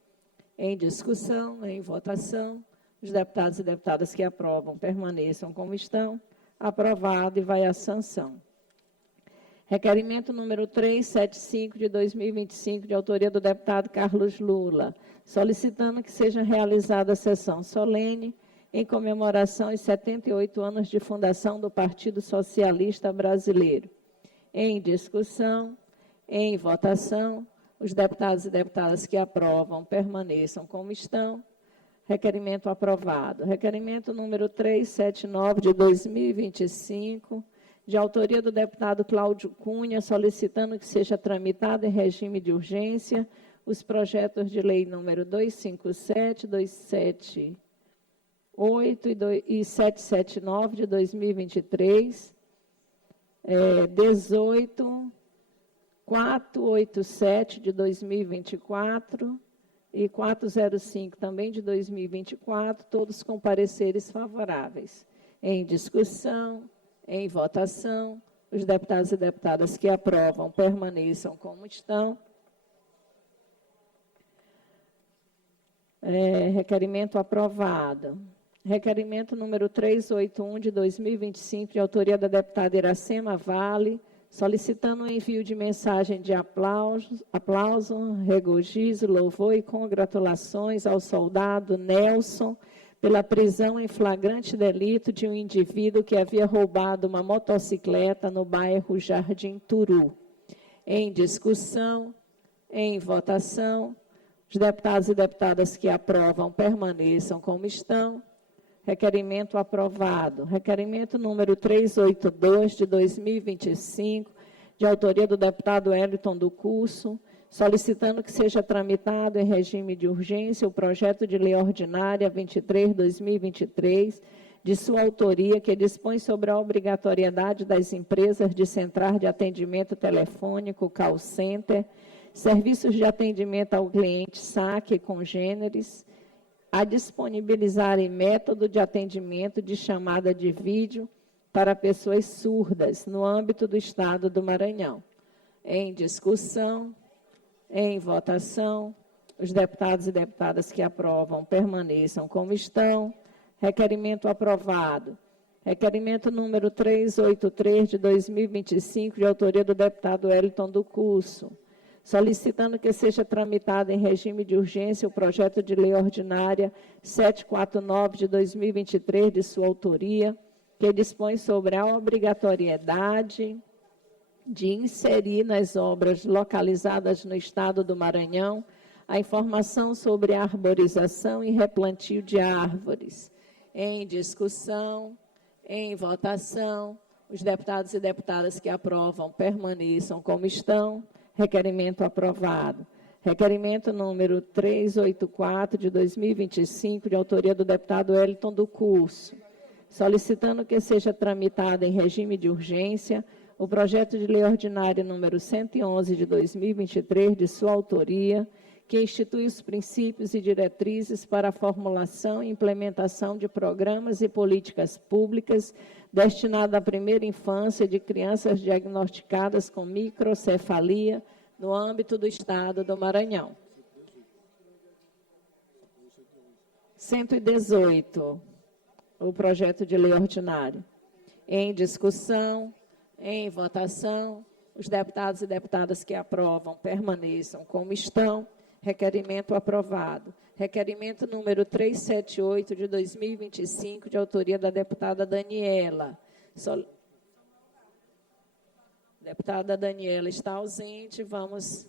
Em discussão, em votação, os deputados e deputadas que aprovam permaneçam como estão. Aprovado e vai à sanção. Requerimento número 375 de 2025, de autoria do deputado Carlos Lula, solicitando que seja realizada a sessão solene em comemoração aos 78 anos de fundação do Partido Socialista Brasileiro. Em discussão, em votação, os deputados e deputadas que aprovam permaneçam como estão. Requerimento aprovado. Requerimento número 379 de 2025, de autoria do deputado Cláudio Cunha, solicitando que seja tramitado em regime de urgência os projetos de lei número 257, 278 e 779 de 2023, 18, 487 de 2024 e 405 também de 2024, todos com pareceres favoráveis. Em discussão, Em votação. Os deputados e deputadas que aprovam permaneçam como estão. Requerimento aprovado. Requerimento número 381 de 2025, de autoria da deputada Iracema Vale, solicitando o envio de mensagem de aplauso, regozijo, louvor e congratulações ao soldado Nelson pela prisão em flagrante delito de um indivíduo que havia roubado uma motocicleta no bairro Jardim Turu. Em discussão, em votação, os deputados e deputadas que aprovam permaneçam como estão. Requerimento aprovado. Requerimento número 382 de 2025, de autoria do deputado Wellington do Curso, solicitando que seja tramitado em regime de urgência o projeto de lei ordinária 23/2023, de sua autoria, que dispõe sobre a obrigatoriedade das empresas de central de atendimento telefônico, call center, serviços de atendimento ao cliente SAC e congêneres, a disponibilizarem método de atendimento de chamada de vídeo para pessoas surdas no âmbito do Estado do Maranhão. Em discussão, em votação, os deputados e deputadas que aprovam permaneçam como estão. Requerimento aprovado. Requerimento número 383 de 2025, de autoria do deputado Wellington do Curso, solicitando que seja tramitado em regime de urgência o projeto de lei ordinária 749 de 2023, de sua autoria, que dispõe sobre a obrigatoriedade de inserir nas obras localizadas no Estado do Maranhão a informação sobre a arborização e replantio de árvores. Em discussão, em votação, os deputados e deputadas que aprovam permaneçam como estão. Requerimento aprovado. Requerimento número 384 de 2025, de autoria do deputado Wellington do Curso, solicitando que seja tramitado em regime de urgência o projeto de lei ordinária número 111 de 2023, de sua autoria, que institui os princípios e diretrizes para a formulação e implementação de programas e políticas públicas destinados à primeira infância de crianças diagnosticadas com microcefalia no âmbito do Estado do Maranhão. 118, o projeto de lei ordinário. Em discussão, em votação, os deputados e deputadas que aprovam permaneçam como estão. Requerimento aprovado. Requerimento número 378 de 2025, de autoria da deputada Daniela. Deputada Daniela está ausente, vamos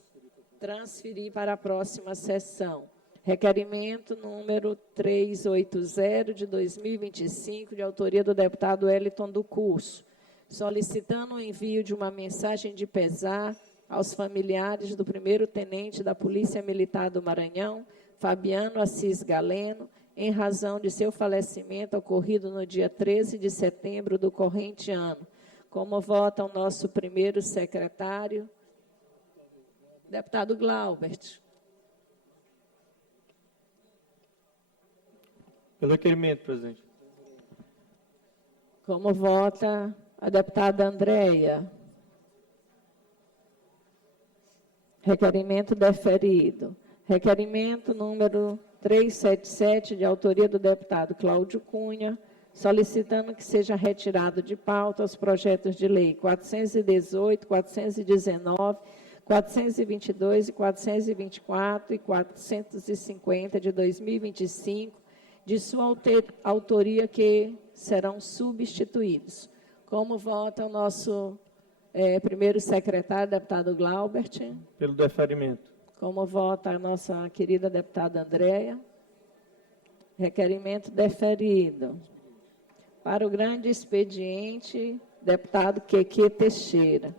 transferir para a próxima sessão. Requerimento número 380 de 2025, de autoria do deputado Wellington do Curso, solicitando o envio de uma mensagem de pesar aos familiares do primeiro-tenente da Polícia Militar do Maranhão, Fabiano Assis Galeno, em razão de seu falecimento ocorrido no dia 13 de setembro do corrente ano. Como vota o nosso primeiro secretário? Deputado Glaubert. Pelo requerimento, presidente. Como vota a deputada Andréia? Requerimento deferido. Requerimento número 377, de autoria do deputado Cláudio Cunha, solicitando que seja retirado de pauta os projetos de lei 418, 419, 422 e 424 e 450 de 2025, de sua autoria, que serão substituídos. Como vota o nosso primeiro secretário, deputado Glaubert? Pelo deferimento. Como vota a nossa querida deputada Andréia? Requerimento deferido. Para o grande expediente, deputado Queque Teixeira.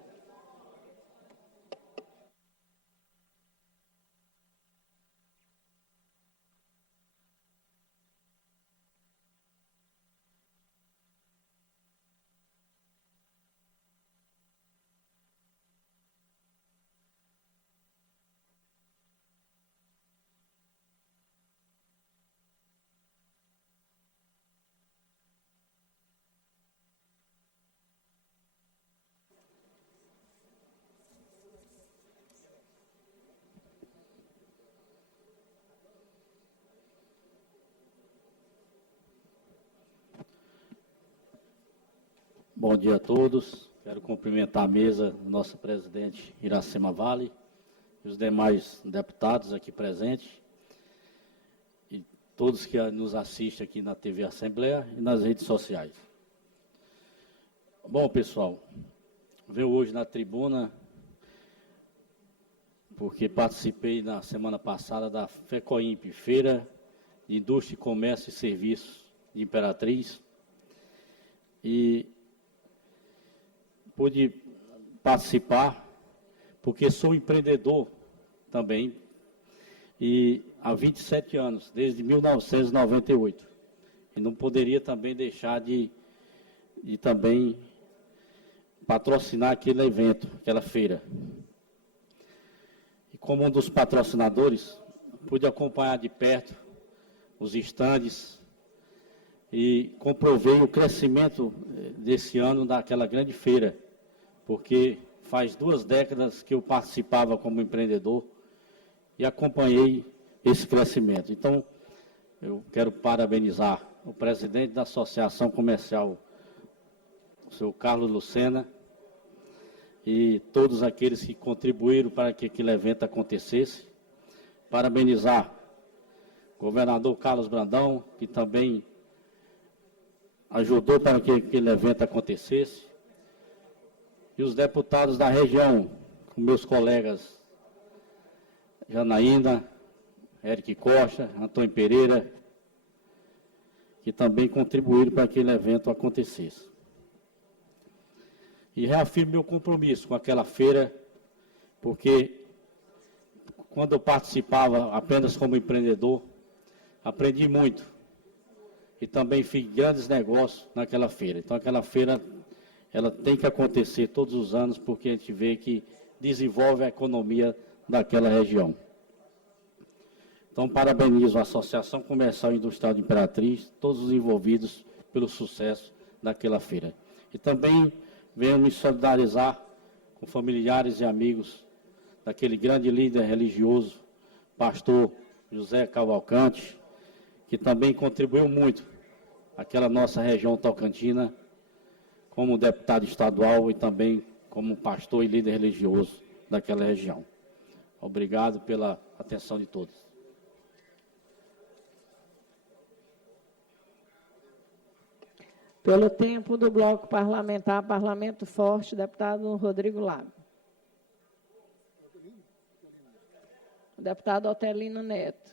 Bom dia a todos. Quero cumprimentar a mesa, nossa presidente Iracema Vale, e os demais deputados aqui presentes, e todos que nos assistem aqui na TV Assembleia e nas redes sociais. Bom, pessoal, venho hoje na tribuna porque participei na semana passada da FECOIMP, Feira de Indústria, Comércio e Serviços de Imperatriz, e pude participar porque sou empreendedor também, e há 27 anos, desde 1998, e não poderia também deixar de também patrocinar aquele evento, aquela feira. E como um dos patrocinadores, pude acompanhar de perto os estandes e comprovei o crescimento desse ano daquela grande feira, porque faz 2 décadas que eu participava como empreendedor e acompanhei esse crescimento. Então, eu quero parabenizar o presidente da Associação Comercial, o senhor Carlos Lucena, e todos aqueles que contribuíram para que aquele evento acontecesse. Parabenizar o governador Carlos Brandão, que também ajudou para que aquele evento acontecesse, e os deputados da região, com meus colegas Janaína, Eric Costa, Antônio Pereira, que também contribuíram para que aquele evento acontecesse. E reafirmo meu compromisso com aquela feira, porque quando eu participava apenas como empreendedor, aprendi muito e também fiz grandes negócios naquela feira. Então, aquela feira, ela tem que acontecer todos os anos, porque a gente vê que desenvolve a economia daquela região. Então, parabenizo a Associação Comercial e Industrial de Imperatriz, todos os envolvidos pelo sucesso daquela feira. E também venho me solidarizar com familiares e amigos daquele grande líder religioso, pastor José Cavalcante, que também contribuiu muito àquela nossa região tocantina, como deputado estadual e também como pastor e líder religioso daquela região. Obrigado pela atenção de todos. Pelo tempo do bloco parlamentar, Parlamento Forte, deputado Rodrigo Lago. O deputado Otelino Neto.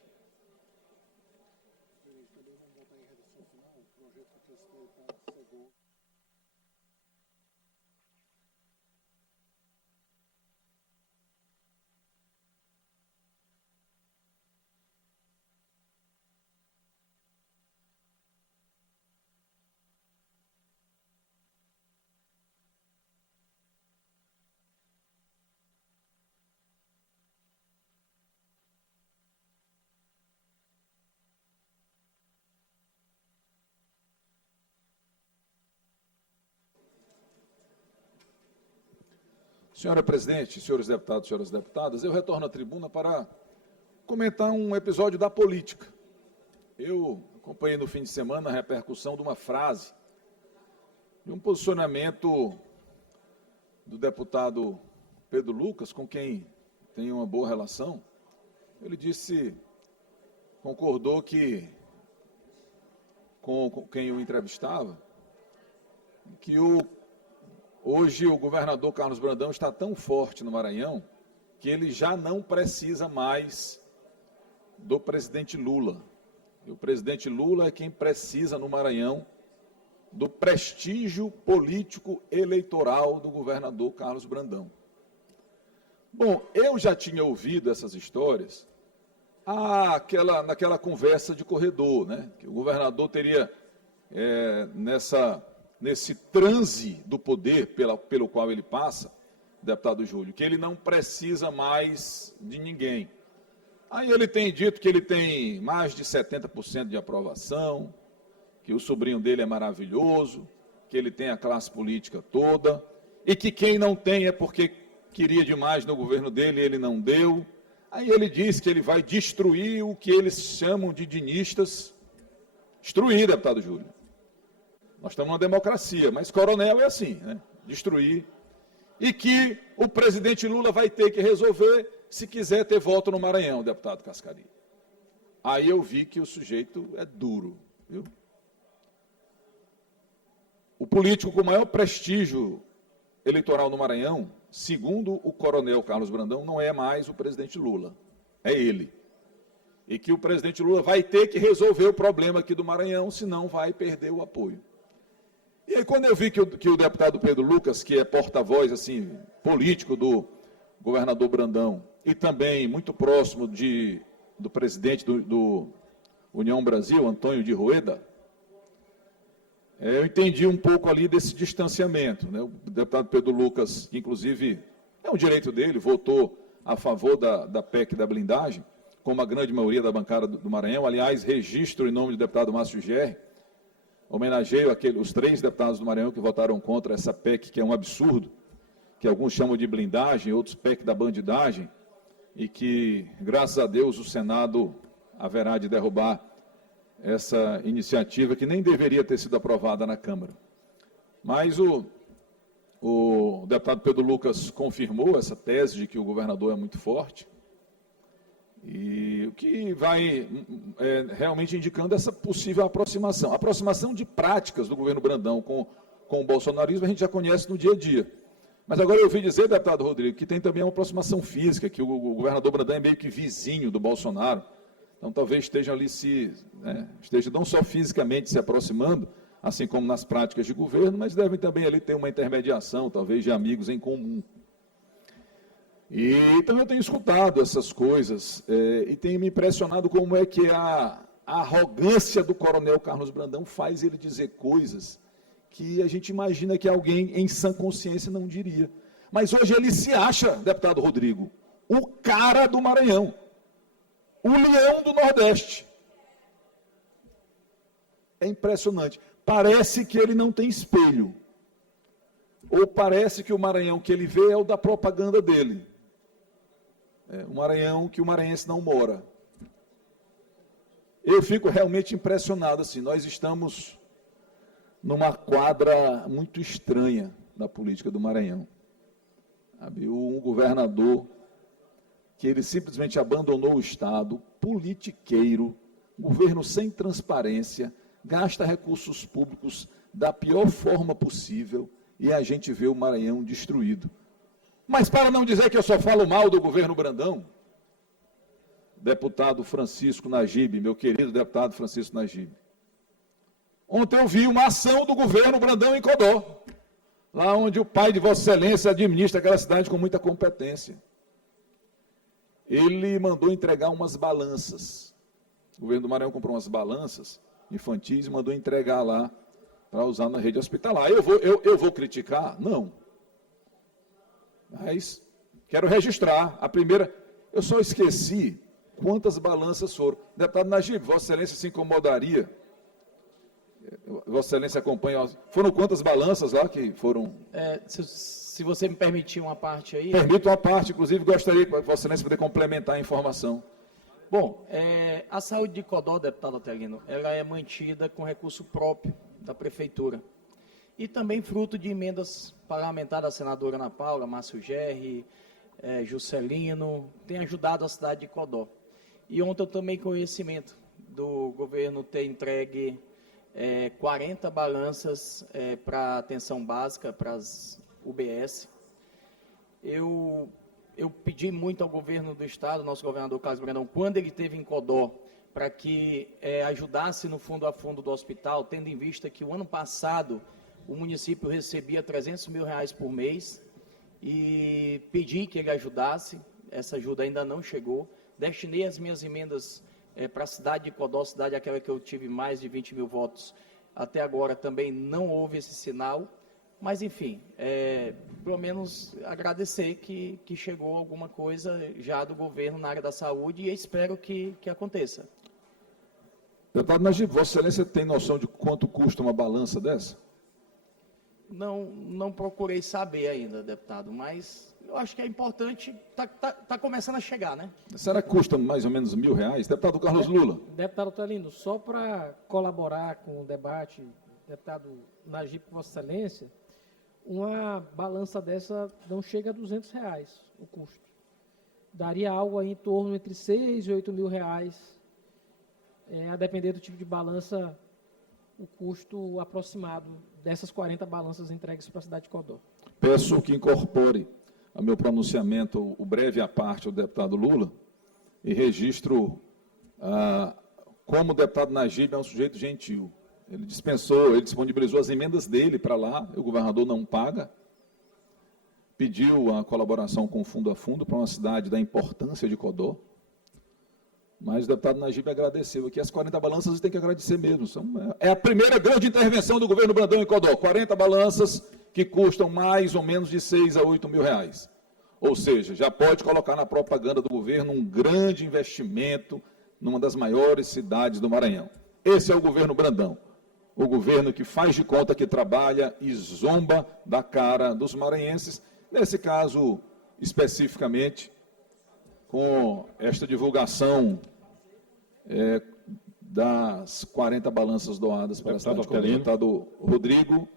Senhora presidente, senhores deputados, senhoras deputadas, eu retorno à tribuna para comentar um episódio da política. Eu acompanhei no fim de semana a repercussão de uma frase, de um posicionamento do deputado Pedro Lucas, com quem tenho uma boa relação. Ele concordou com quem eu entrevistava, que hoje o governador Carlos Brandão está tão forte no Maranhão que ele já não precisa mais do presidente Lula. E o presidente Lula é quem precisa no Maranhão do prestígio político eleitoral do governador Carlos Brandão. Bom, eu já tinha ouvido essas histórias naquela conversa de corredor, né? Que o governador teria nesse transe do poder pelo qual ele passa, deputado Júlio, que ele não precisa mais de ninguém. Aí ele tem dito que ele tem mais de 70% de aprovação, que o sobrinho dele é maravilhoso, que ele tem a classe política toda, e que quem não tem é porque queria demais no governo dele e ele não deu. Aí ele diz que ele vai destruir o que eles chamam de dinistas. Destruir, deputado Júlio. Nós estamos numa democracia, mas coronel é assim, né? Destruir. E que o presidente Lula vai ter que resolver se quiser ter voto no Maranhão, deputado Cascaria. Aí eu vi que o sujeito é duro, viu? O político com maior prestígio eleitoral no Maranhão, segundo o coronel Carlos Brandão, não é mais o presidente Lula, é ele. E que o presidente Lula vai ter que resolver o problema aqui do Maranhão, senão vai perder o apoio. E aí, quando eu vi que o deputado Pedro Lucas, que é porta-voz assim, político do governador Brandão, e também muito próximo do presidente do União Brasil, Antônio de Rueda, eu entendi um pouco ali desse distanciamento, né? O deputado Pedro Lucas, que inclusive é um direito dele, votou a favor da PEC da blindagem, como a grande maioria da bancada do Maranhão. Aliás, registro em nome do deputado Márcio Gerri, homenageio os 3 deputados do Maranhão que votaram contra essa PEC, que é um absurdo, que alguns chamam de blindagem, outros PEC da bandidagem, e que, graças a Deus, o Senado haverá de derrubar essa iniciativa, que nem deveria ter sido aprovada na Câmara. Mas o deputado Pedro Lucas confirmou essa tese de que o governador é muito forte, e o que vai realmente indicando essa possível aproximação de práticas do governo Brandão com o bolsonarismo, a gente já conhece no dia a dia. Mas agora eu ouvi dizer, deputado Rodrigo, que tem também uma aproximação física, que o governador Brandão é meio que vizinho do Bolsonaro, então talvez esteja ali esteja não só fisicamente se aproximando, assim como nas práticas de governo, mas devem também ali ter uma intermediação, talvez de amigos em comum. E então eu tenho escutado essas coisas e tenho me impressionado como é que a arrogância do coronel Carlos Brandão faz ele dizer coisas que a gente imagina que alguém em sã consciência não diria. Mas hoje ele se acha, deputado Rodrigo, o cara do Maranhão, o leão do Nordeste. É impressionante. Parece que ele não tem espelho. Ou parece que o Maranhão que ele vê é o da propaganda dele. O Maranhão que o maranhense não mora. Eu fico realmente impressionado, assim, nós estamos numa quadra muito estranha da política do Maranhão. Sabe? Um governador que ele simplesmente abandonou o Estado, politiqueiro, governo sem transparência, gasta recursos públicos da pior forma possível, e a gente vê o Maranhão destruído. Mas para não dizer que eu só falo mal do governo Brandão, deputado Francisco Najib, meu querido deputado Francisco Najib, ontem eu vi uma ação do governo Brandão em Codó, lá onde o pai de Vossa Excelência administra aquela cidade com muita competência. Ele mandou entregar umas balanças. O governo do Maranhão comprou umas balanças infantis e mandou entregar lá para usar na rede hospitalar. Eu vou criticar? Não. Mas quero registrar. A primeira, eu só esqueci quantas balanças foram. Deputado Najib, Vossa Excelência se incomodaria? Vossa Excelência acompanha. Foram quantas balanças lá que foram? Se você me permitir uma parte aí... Permito uma parte, inclusive gostaria que Vossa Excelência poder complementar a informação. Bom, a saúde de Codó, deputado Otelino, ela é mantida com recurso próprio da Prefeitura. E também fruto de emendas parlamentares da senadora Ana Paula, Márcio Gerri, Juscelino, tem ajudado a cidade de Codó. E ontem eu tomei conhecimento do governo ter entregue 40 balanças para atenção básica, para as UBS. Eu pedi muito ao governo do Estado, nosso governador Carlos Brandão, quando ele esteve em Codó, para que ajudasse no fundo a fundo do hospital, tendo em vista que o ano passado o município recebia R$300 mil por mês, e pedi que ele ajudasse. Essa ajuda ainda não chegou. Destinei as minhas emendas para a cidade de Codó, cidade aquela que eu tive mais de 20 mil votos. Até agora também não houve esse sinal, mas enfim, pelo menos agradecer que chegou alguma coisa já do governo na área da saúde, e espero que aconteça. Deputado Najib, Vossa Excelência tem noção de quanto custa uma balança dessa? Não procurei saber ainda, deputado, mas eu acho que é importante, está começando a chegar, né? Será que custa mais ou menos R$1.000? Deputado Carlos Lula. Deputado Otelino, só para colaborar com o debate deputado Najib, Vossa Excelência, uma balança dessa não chega a R$200 o custo. Daria algo aí em torno entre 6 e 8 mil reais, a depender do tipo de balança, o custo aproximado dessas 40 balanças entregues para a cidade de Codó. Peço que incorpore ao meu pronunciamento o breve à parte do deputado Lula e registro como o deputado Najib é um sujeito gentil. Ele disponibilizou as emendas dele para lá, o governador não paga, pediu a colaboração com fundo a fundo para uma cidade da importância de Codó, mas o deputado Najib agradeceu aqui. As 40 balanças você tem que agradecer mesmo. É a primeira grande intervenção do governo Brandão em Codó, 40 balanças que custam mais ou menos de 6 a 8 mil reais. Ou seja, já pode colocar na propaganda do governo um grande investimento numa das maiores cidades do Maranhão. Esse é o governo Brandão. O governo que faz de conta que trabalha e zomba da cara dos maranhenses, nesse caso, especificamente, com esta divulgação das 40 balanças doadas para a cidade de Codó. Deputado Rodrigo.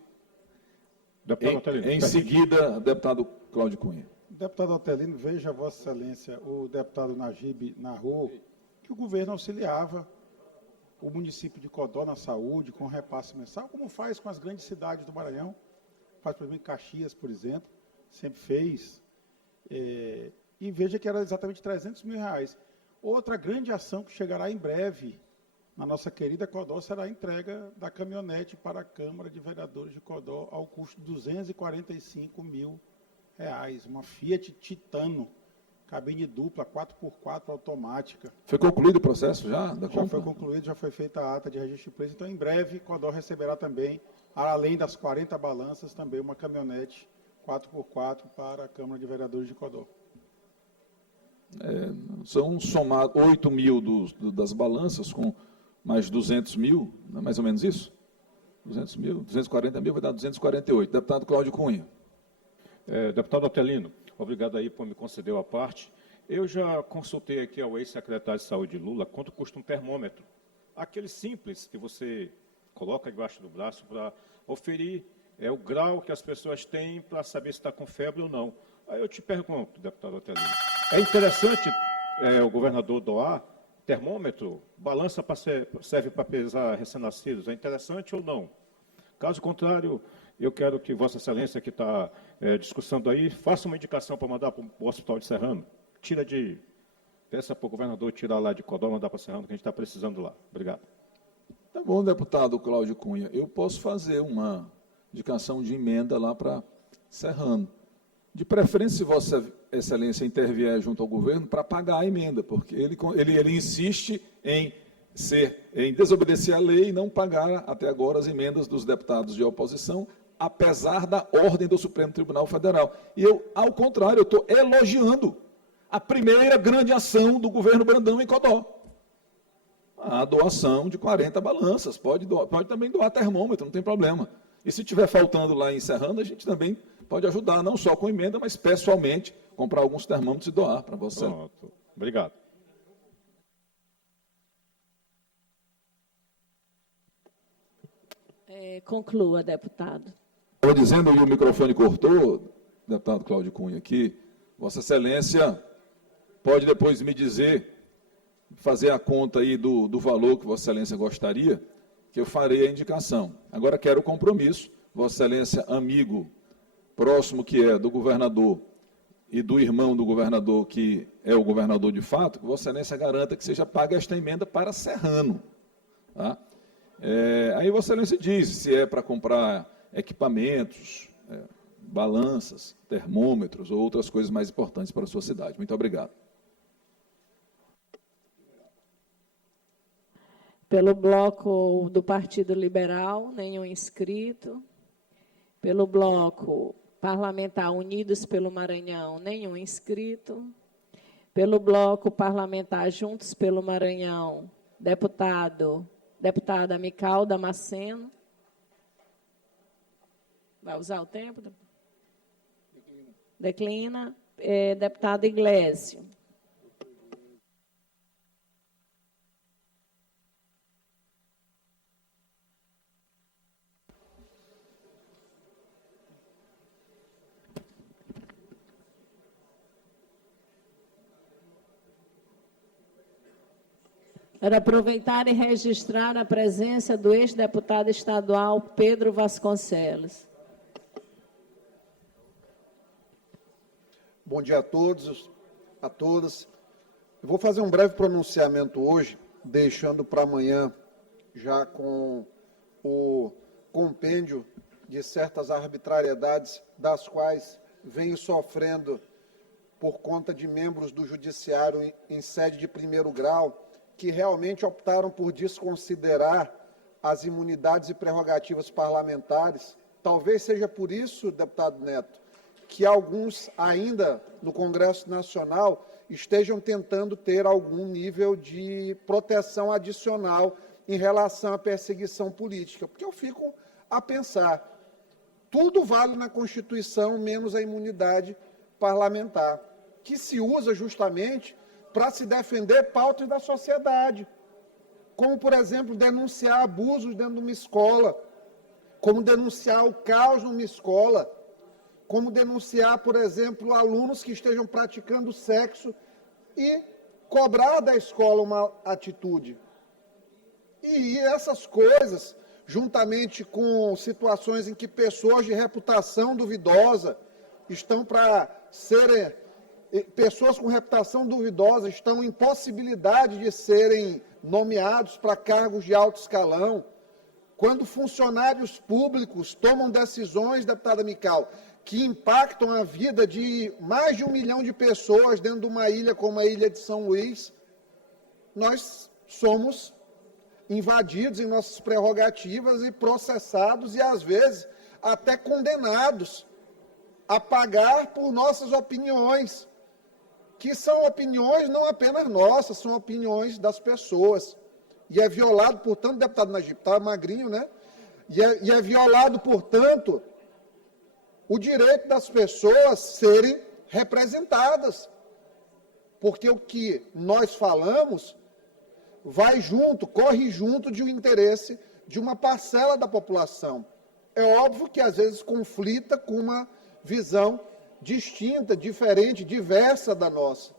Em seguida, deputado Cláudio Cunha. Deputado Otelino, veja, Vossa Excelência, o deputado Najib narrou que o governo auxiliava o município de Codó na saúde, com repasse mensal, como faz com as grandes cidades do Maranhão, faz, por exemplo, Caxias, por exemplo, sempre fez, e veja que era exatamente 300 mil reais. Outra grande ação que chegará em breve na nossa querida Codó será a entrega da caminhonete para a Câmara de Vereadores de Codó ao custo de 245 mil reais, uma Fiat Titano, cabine dupla, 4x4 automática. Foi concluído o processo já da compra? Já foi concluído, já foi feita a ata de registro de preço. Então, em breve, Codó receberá também, além das 40 balanças, também uma caminhonete 4x4 para a Câmara de Vereadores de Codó. São somados 8 mil das balanças com mais 200 mil, não é mais ou menos isso? 200 mil, 240 mil, vai dar 248. Deputado Cláudio Cunha. Deputado Otelino, obrigado aí por me conceder a parte. Eu já consultei aqui ao ex-secretário de Saúde Lula quanto custa um termômetro. Aquele simples que você coloca debaixo do braço para oferir o grau que as pessoas têm para saber se está com febre ou não. Aí eu te pergunto, deputado Otelino, é interessante o governador doar termômetro? Balança serve para pesar recém-nascidos, é interessante ou não? Caso contrário, eu quero que Vossa Excelência, que está discussando aí, faça uma indicação para mandar para o Hospital de Serrano. Peça para o governador tirar lá de Codó, mandar para Serrano, que a gente está precisando lá. Obrigado. Tá bom, deputado Cláudio Cunha. Eu posso fazer uma indicação de emenda lá para Serrano. De preferência, se Vossa Excelência intervier junto ao governo para pagar a emenda, porque ele insiste em desobedecer a lei e não pagar até agora as emendas dos deputados de oposição, apesar da ordem do Supremo Tribunal Federal. E eu, ao contrário, eu estou elogiando a primeira grande ação do governo Brandão em Codó. A doação de 40 balanças. Pode também doar termômetro, não tem problema. E se estiver faltando lá em Serrano, a gente também pode ajudar, não só com emenda, mas pessoalmente, comprar alguns termômetros e doar para você. Pronto. Obrigado. Conclua, deputado. Estava dizendo, e o microfone cortou, deputado Cláudio Cunha, que Vossa Excelência pode depois me dizer, fazer a conta aí do valor que Vossa Excelência gostaria, que eu farei a indicação. Agora quero o compromisso, Vossa Excelência, amigo próximo que é do governador e do irmão do governador, que é o governador de fato, que Vossa Excelência garanta que seja paga esta emenda para Serrano. Tá? Aí Vossa Excelência diz se é para comprar equipamentos, balanças, termômetros ou outras coisas mais importantes para a sua cidade. Muito obrigado. Pelo bloco do Partido Liberal, nenhum inscrito. Pelo bloco parlamentar Unidos pelo Maranhão, nenhum inscrito. Pelo bloco parlamentar Juntos pelo Maranhão, deputada Mical Damasceno. Vai usar o tempo? Declina. Deputado Iglesio. Quero aproveitar e registrar a presença do ex-deputado estadual Pedro Vasconcelos. Bom dia a todos, a todas. Eu vou fazer um breve pronunciamento hoje, deixando para amanhã, já com o compêndio de certas arbitrariedades das quais venho sofrendo por conta de membros do Judiciário em sede de primeiro grau, que realmente optaram por desconsiderar as imunidades e prerrogativas parlamentares. Talvez seja por isso, deputado Neto, que alguns ainda no Congresso Nacional estejam tentando ter algum nível de proteção adicional em relação à perseguição política. Porque eu fico a pensar, tudo vale na Constituição, menos a imunidade parlamentar, que se usa justamente para se defender pautas da sociedade, como, por exemplo, denunciar abusos dentro de uma escola, como denunciar o caos numa escola, como denunciar, por exemplo, alunos que estejam praticando sexo e cobrar da escola uma atitude. E essas coisas, juntamente com situações em que pessoas de reputação duvidosa estão para serem... Pessoas com reputação duvidosa estão em possibilidade de serem nomeados para cargos de alto escalão. Quando funcionários públicos tomam decisões, deputada Mical, que impactam a vida de mais de 1 milhão de pessoas dentro de uma ilha como a Ilha de São Luís, nós somos invadidos em nossas prerrogativas e processados e, às vezes, até condenados a pagar por nossas opiniões, que são opiniões não apenas nossas, são opiniões das pessoas. E é violado, portanto, deputado Najib, está magrinho, né? E é violado, portanto, o direito das pessoas serem representadas. Porque o que nós falamos vai junto, corre junto de um interesse de uma parcela da população. É óbvio que, às vezes, conflita com uma visão distinta, diferente, diversa da nossa.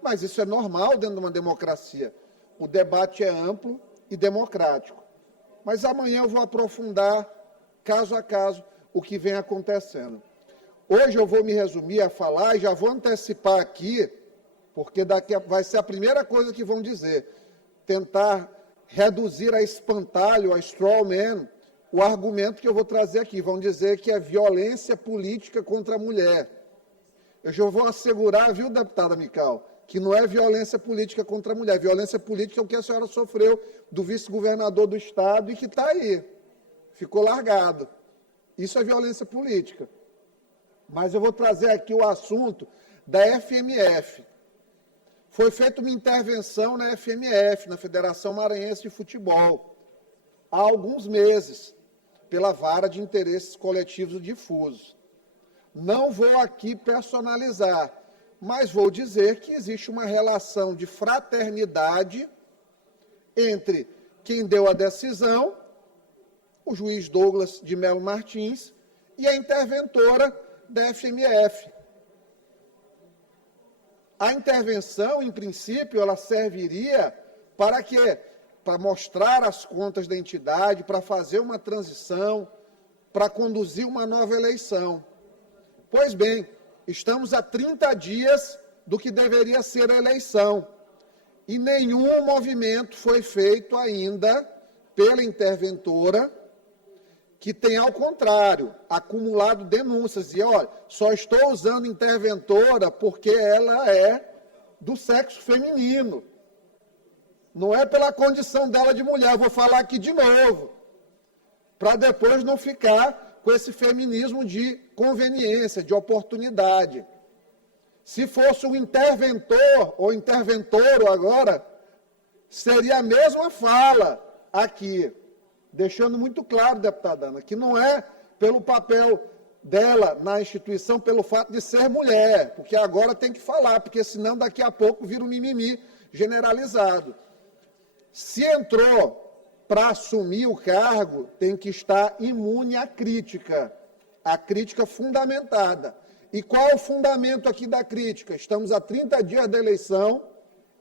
Mas isso é normal dentro de uma democracia. O debate é amplo e democrático. Mas amanhã eu vou aprofundar, caso a caso, o que vem acontecendo. Hoje eu vou me resumir a falar e já vou antecipar aqui, porque daqui vai ser a primeira coisa que vão dizer, tentar reduzir a espantalho, a straw man, o argumento que eu vou trazer aqui. Vão dizer que é violência política contra a mulher. Eu já vou assegurar, viu, deputada Mical, que não é violência política contra a mulher. Violência política é o que a senhora sofreu do vice-governador do Estado e que está aí. Ficou largado. Isso é violência política. Mas eu vou trazer aqui o assunto da FMF. Foi feita uma intervenção na FMF, na Federação Maranhense de Futebol, há alguns meses, pela Vara de Interesses Coletivos Difusos. Não vou aqui personalizar, mas vou dizer que existe uma relação de fraternidade entre quem deu a decisão, o juiz Douglas de Melo Martins, e a interventora da FMF. A intervenção, em princípio, ela serviria para quê? Para mostrar as contas da entidade, para fazer uma transição, para conduzir uma nova eleição. Pois bem, estamos a 30 dias do que deveria ser a eleição e nenhum movimento foi feito ainda pela interventora, que tem, ao contrário, acumulado denúncias. E, olha, só estou usando interventora porque ela é do sexo feminino. Não é pela condição dela de mulher. Eu vou falar aqui de novo, para depois não ficar com esse feminismo de conveniência, de oportunidade. Se fosse um interventor ou interventoro agora, seria a mesma fala aqui, deixando muito claro, deputada Ana, que não é pelo papel dela na instituição, pelo fato de ser mulher, porque agora tem que falar, porque senão daqui a pouco vira um mimimi generalizado. Se entrou para assumir o cargo, tem que estar imune à crítica fundamentada. E qual é o fundamento aqui da crítica? Estamos a 30 dias da eleição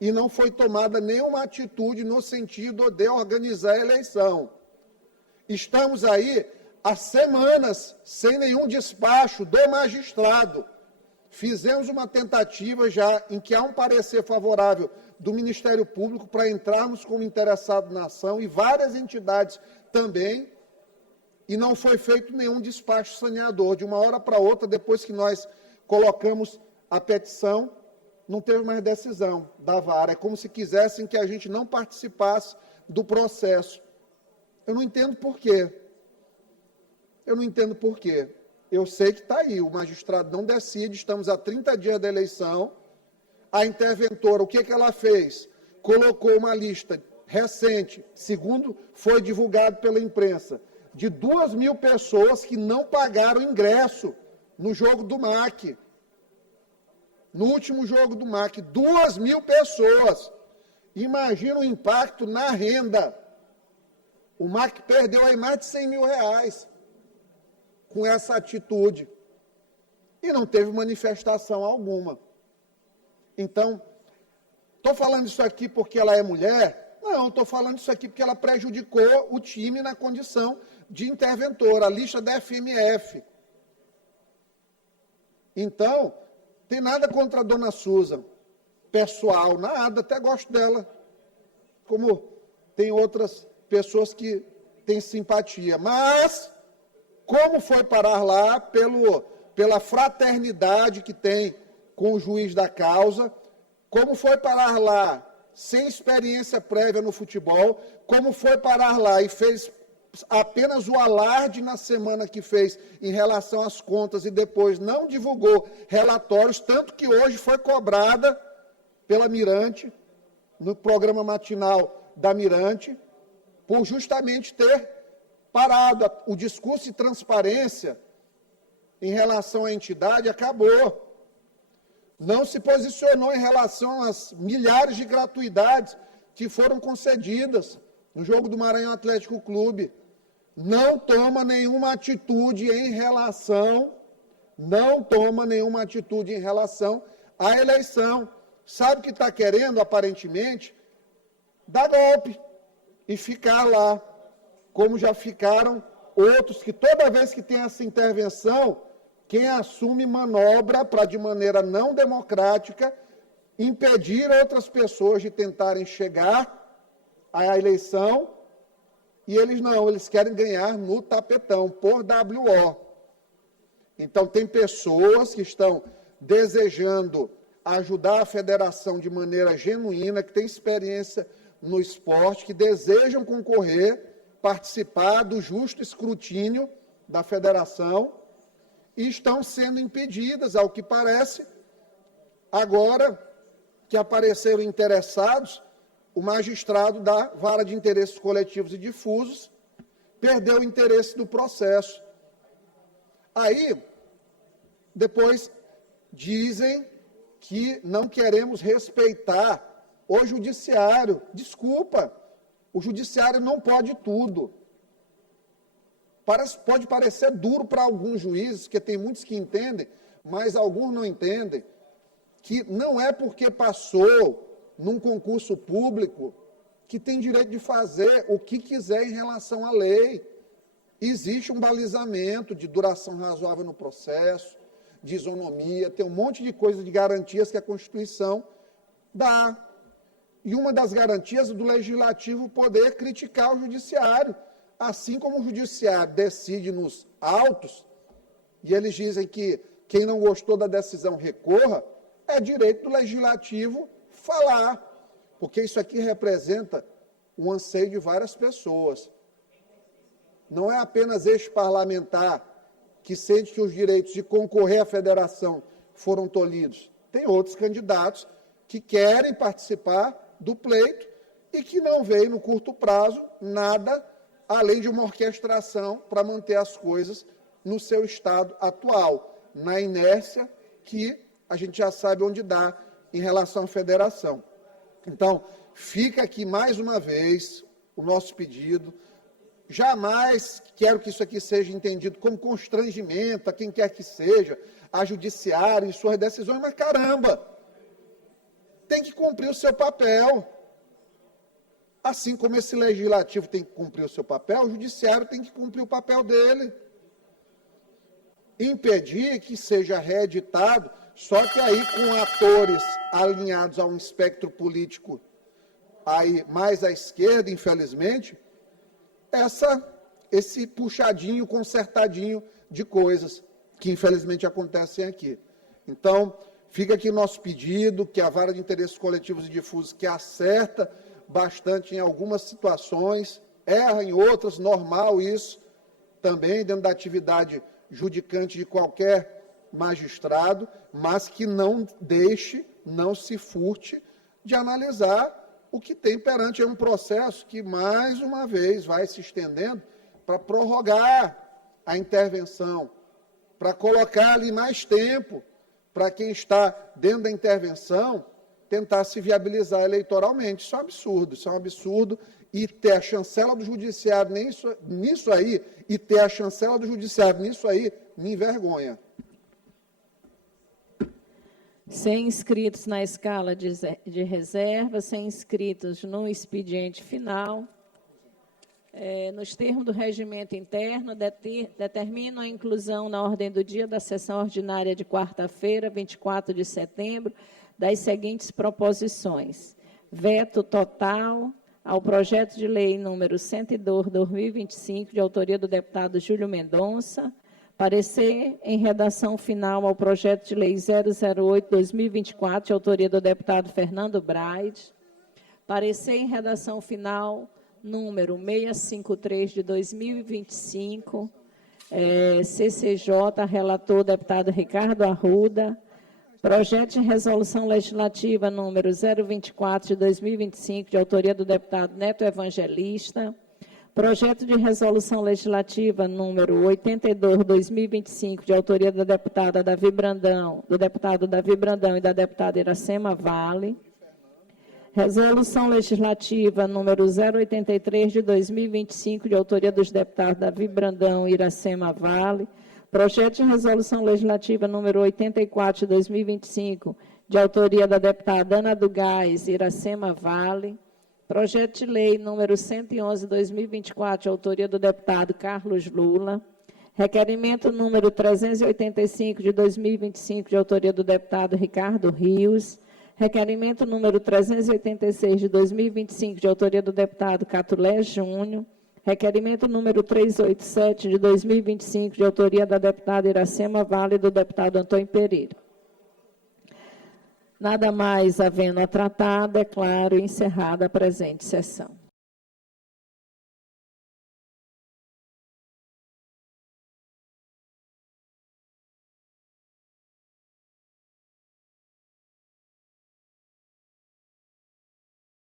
e não foi tomada nenhuma atitude no sentido de organizar a eleição. Estamos aí há semanas sem nenhum despacho do magistrado. Fizemos uma tentativa já em que há um parecer favorável do Ministério Público para entrarmos como interessado na ação e várias entidades também, e não foi feito nenhum despacho saneador. De uma hora para outra, depois que nós colocamos a petição, não teve mais decisão da vara. É como se quisessem que a gente não participasse do processo. Eu não entendo por quê. Eu não entendo por quê. Eu sei que está aí, o magistrado não decide, estamos a 30 dias da eleição. A interventora, o que ela fez? Colocou uma lista recente, segundo foi divulgado pela imprensa, de 2.000 pessoas que não pagaram ingresso no jogo do MAC. No último jogo do MAC, 2.000 pessoas. Imagina o impacto na renda. O MAC perdeu aí mais de R$100 mil com essa atitude. E não teve manifestação alguma. Então, estou falando isso aqui porque ela é mulher? Não, estou falando isso aqui porque ela prejudicou o time na condição de interventora, a lista da FMF. Então, tem nada contra a dona Susan, pessoal, nada, até gosto dela, como tem outras pessoas que têm simpatia. Mas, como foi parar lá, pela fraternidade que tem com o juiz da causa, como foi parar lá sem experiência prévia no futebol, como foi parar lá e fez apenas o alarde na semana que fez em relação às contas e depois não divulgou relatórios, tanto que hoje foi cobrada pela Mirante, no programa matinal da Mirante, por justamente ter parado. O discurso de transparência em relação à entidade acabou. Não se posicionou em relação às milhares de gratuidades que foram concedidas no jogo do Maranhão Atlético Clube. Não toma nenhuma atitude em relação à eleição. Sabe o que está querendo, aparentemente? Dar golpe e ficar lá, como já ficaram outros, que toda vez que tem essa intervenção, quem assume manobra para, de maneira não democrática, impedir outras pessoas de tentarem chegar à eleição, e eles não, eles querem ganhar no tapetão, por WO. Então, tem pessoas que estão desejando ajudar a federação de maneira genuína, que têm experiência no esporte, que desejam concorrer, participar do justo escrutínio da federação, e estão sendo impedidas, ao que parece. Agora que apareceram interessados, o magistrado da Vara de Interesses Coletivos e Difusos perdeu o interesse do processo. Aí, depois, dizem que não queremos respeitar o judiciário. Desculpa, o judiciário não pode tudo. Pode parecer duro para alguns juízes, porque tem muitos que entendem, mas alguns não entendem, que não é porque passou num concurso público que tem direito de fazer o que quiser em relação à lei. Existe um balizamento de duração razoável no processo, de isonomia, tem um monte de coisas, de garantias que a Constituição dá. E uma das garantias é do Legislativo poder criticar o Judiciário. Assim como o Judiciário decide nos autos, e eles dizem que quem não gostou da decisão recorra, é direito do Legislativo falar, porque isso aqui representa o anseio de várias pessoas. Não é apenas este parlamentar que sente que os direitos de concorrer à federação foram tolhidos. Tem outros candidatos que querem participar do pleito e que não veem no curto prazo nada além de uma orquestração para manter as coisas no seu estado atual, na inércia que a gente já sabe onde dá em relação à federação. Então, fica aqui mais uma vez o nosso pedido. Jamais quero que isso aqui seja entendido como constrangimento a quem quer que seja, a judiciário em suas decisões, mas caramba! tem que cumprir o seu papel. Assim como esse legislativo tem que cumprir o seu papel, o judiciário tem que cumprir o papel dele. Impedir que seja reeditado, só que aí com atores alinhados a um espectro político aí mais à esquerda, infelizmente, esse puxadinho, consertadinho de coisas que infelizmente acontecem aqui. Então, fica aqui nosso pedido, que a Vara de Interesses Coletivos e Difusos, que acerta bastante em algumas situações, erra em outras, normal isso, também dentro da atividade judicante de qualquer magistrado, mas que não deixe, não se furte de analisar o que tem perante um processo que, mais uma vez, vai se estendendo para prorrogar a intervenção, para colocar ali mais tempo, para quem está dentro da intervenção tentar se viabilizar eleitoralmente. Isso é um absurdo, e ter a chancela do judiciário nisso aí, me envergonha. Sem inscritos na escala de reserva, sem inscritos no expediente final. Nos termos do regimento interno, determino a inclusão na ordem do dia da sessão ordinária de quarta-feira, 24 de setembro, das seguintes proposições. Veto total ao projeto de lei número 102/2025, de autoria do deputado Júlio Mendonça. Parecer em redação final ao projeto de lei 008/2024, de autoria do deputado Fernando Braide. Parecer em redação final número 653 de 2025, CCJ, relator deputado Ricardo Arruda. Projeto de resolução legislativa número 024 de 2025, de autoria do deputado Neto Evangelista. Projeto de resolução legislativa número 82/2025, de autoria da deputada Davi Brandão, do deputado Davi Brandão e da deputada Iracema Vale. Resolução legislativa número 083 de 2025, de autoria dos deputados Davi Brandão e Iracema Vale. Projeto de resolução legislativa número 84 de 2025, de autoria da deputada Ana do Gás e Iracema Vale. Projeto de lei número 111 de 2024, de autoria do deputado Carlos Lula. Requerimento número 385 de 2025, de autoria do deputado Ricardo Rios. Requerimento número 386 de 2025, de autoria do deputado Catulé Júnior. Requerimento número 387 de 2025, de autoria da deputada Iracema Vale e do deputado Antônio Pereira. Nada mais havendo a tratar, declaro encerrada a presente sessão.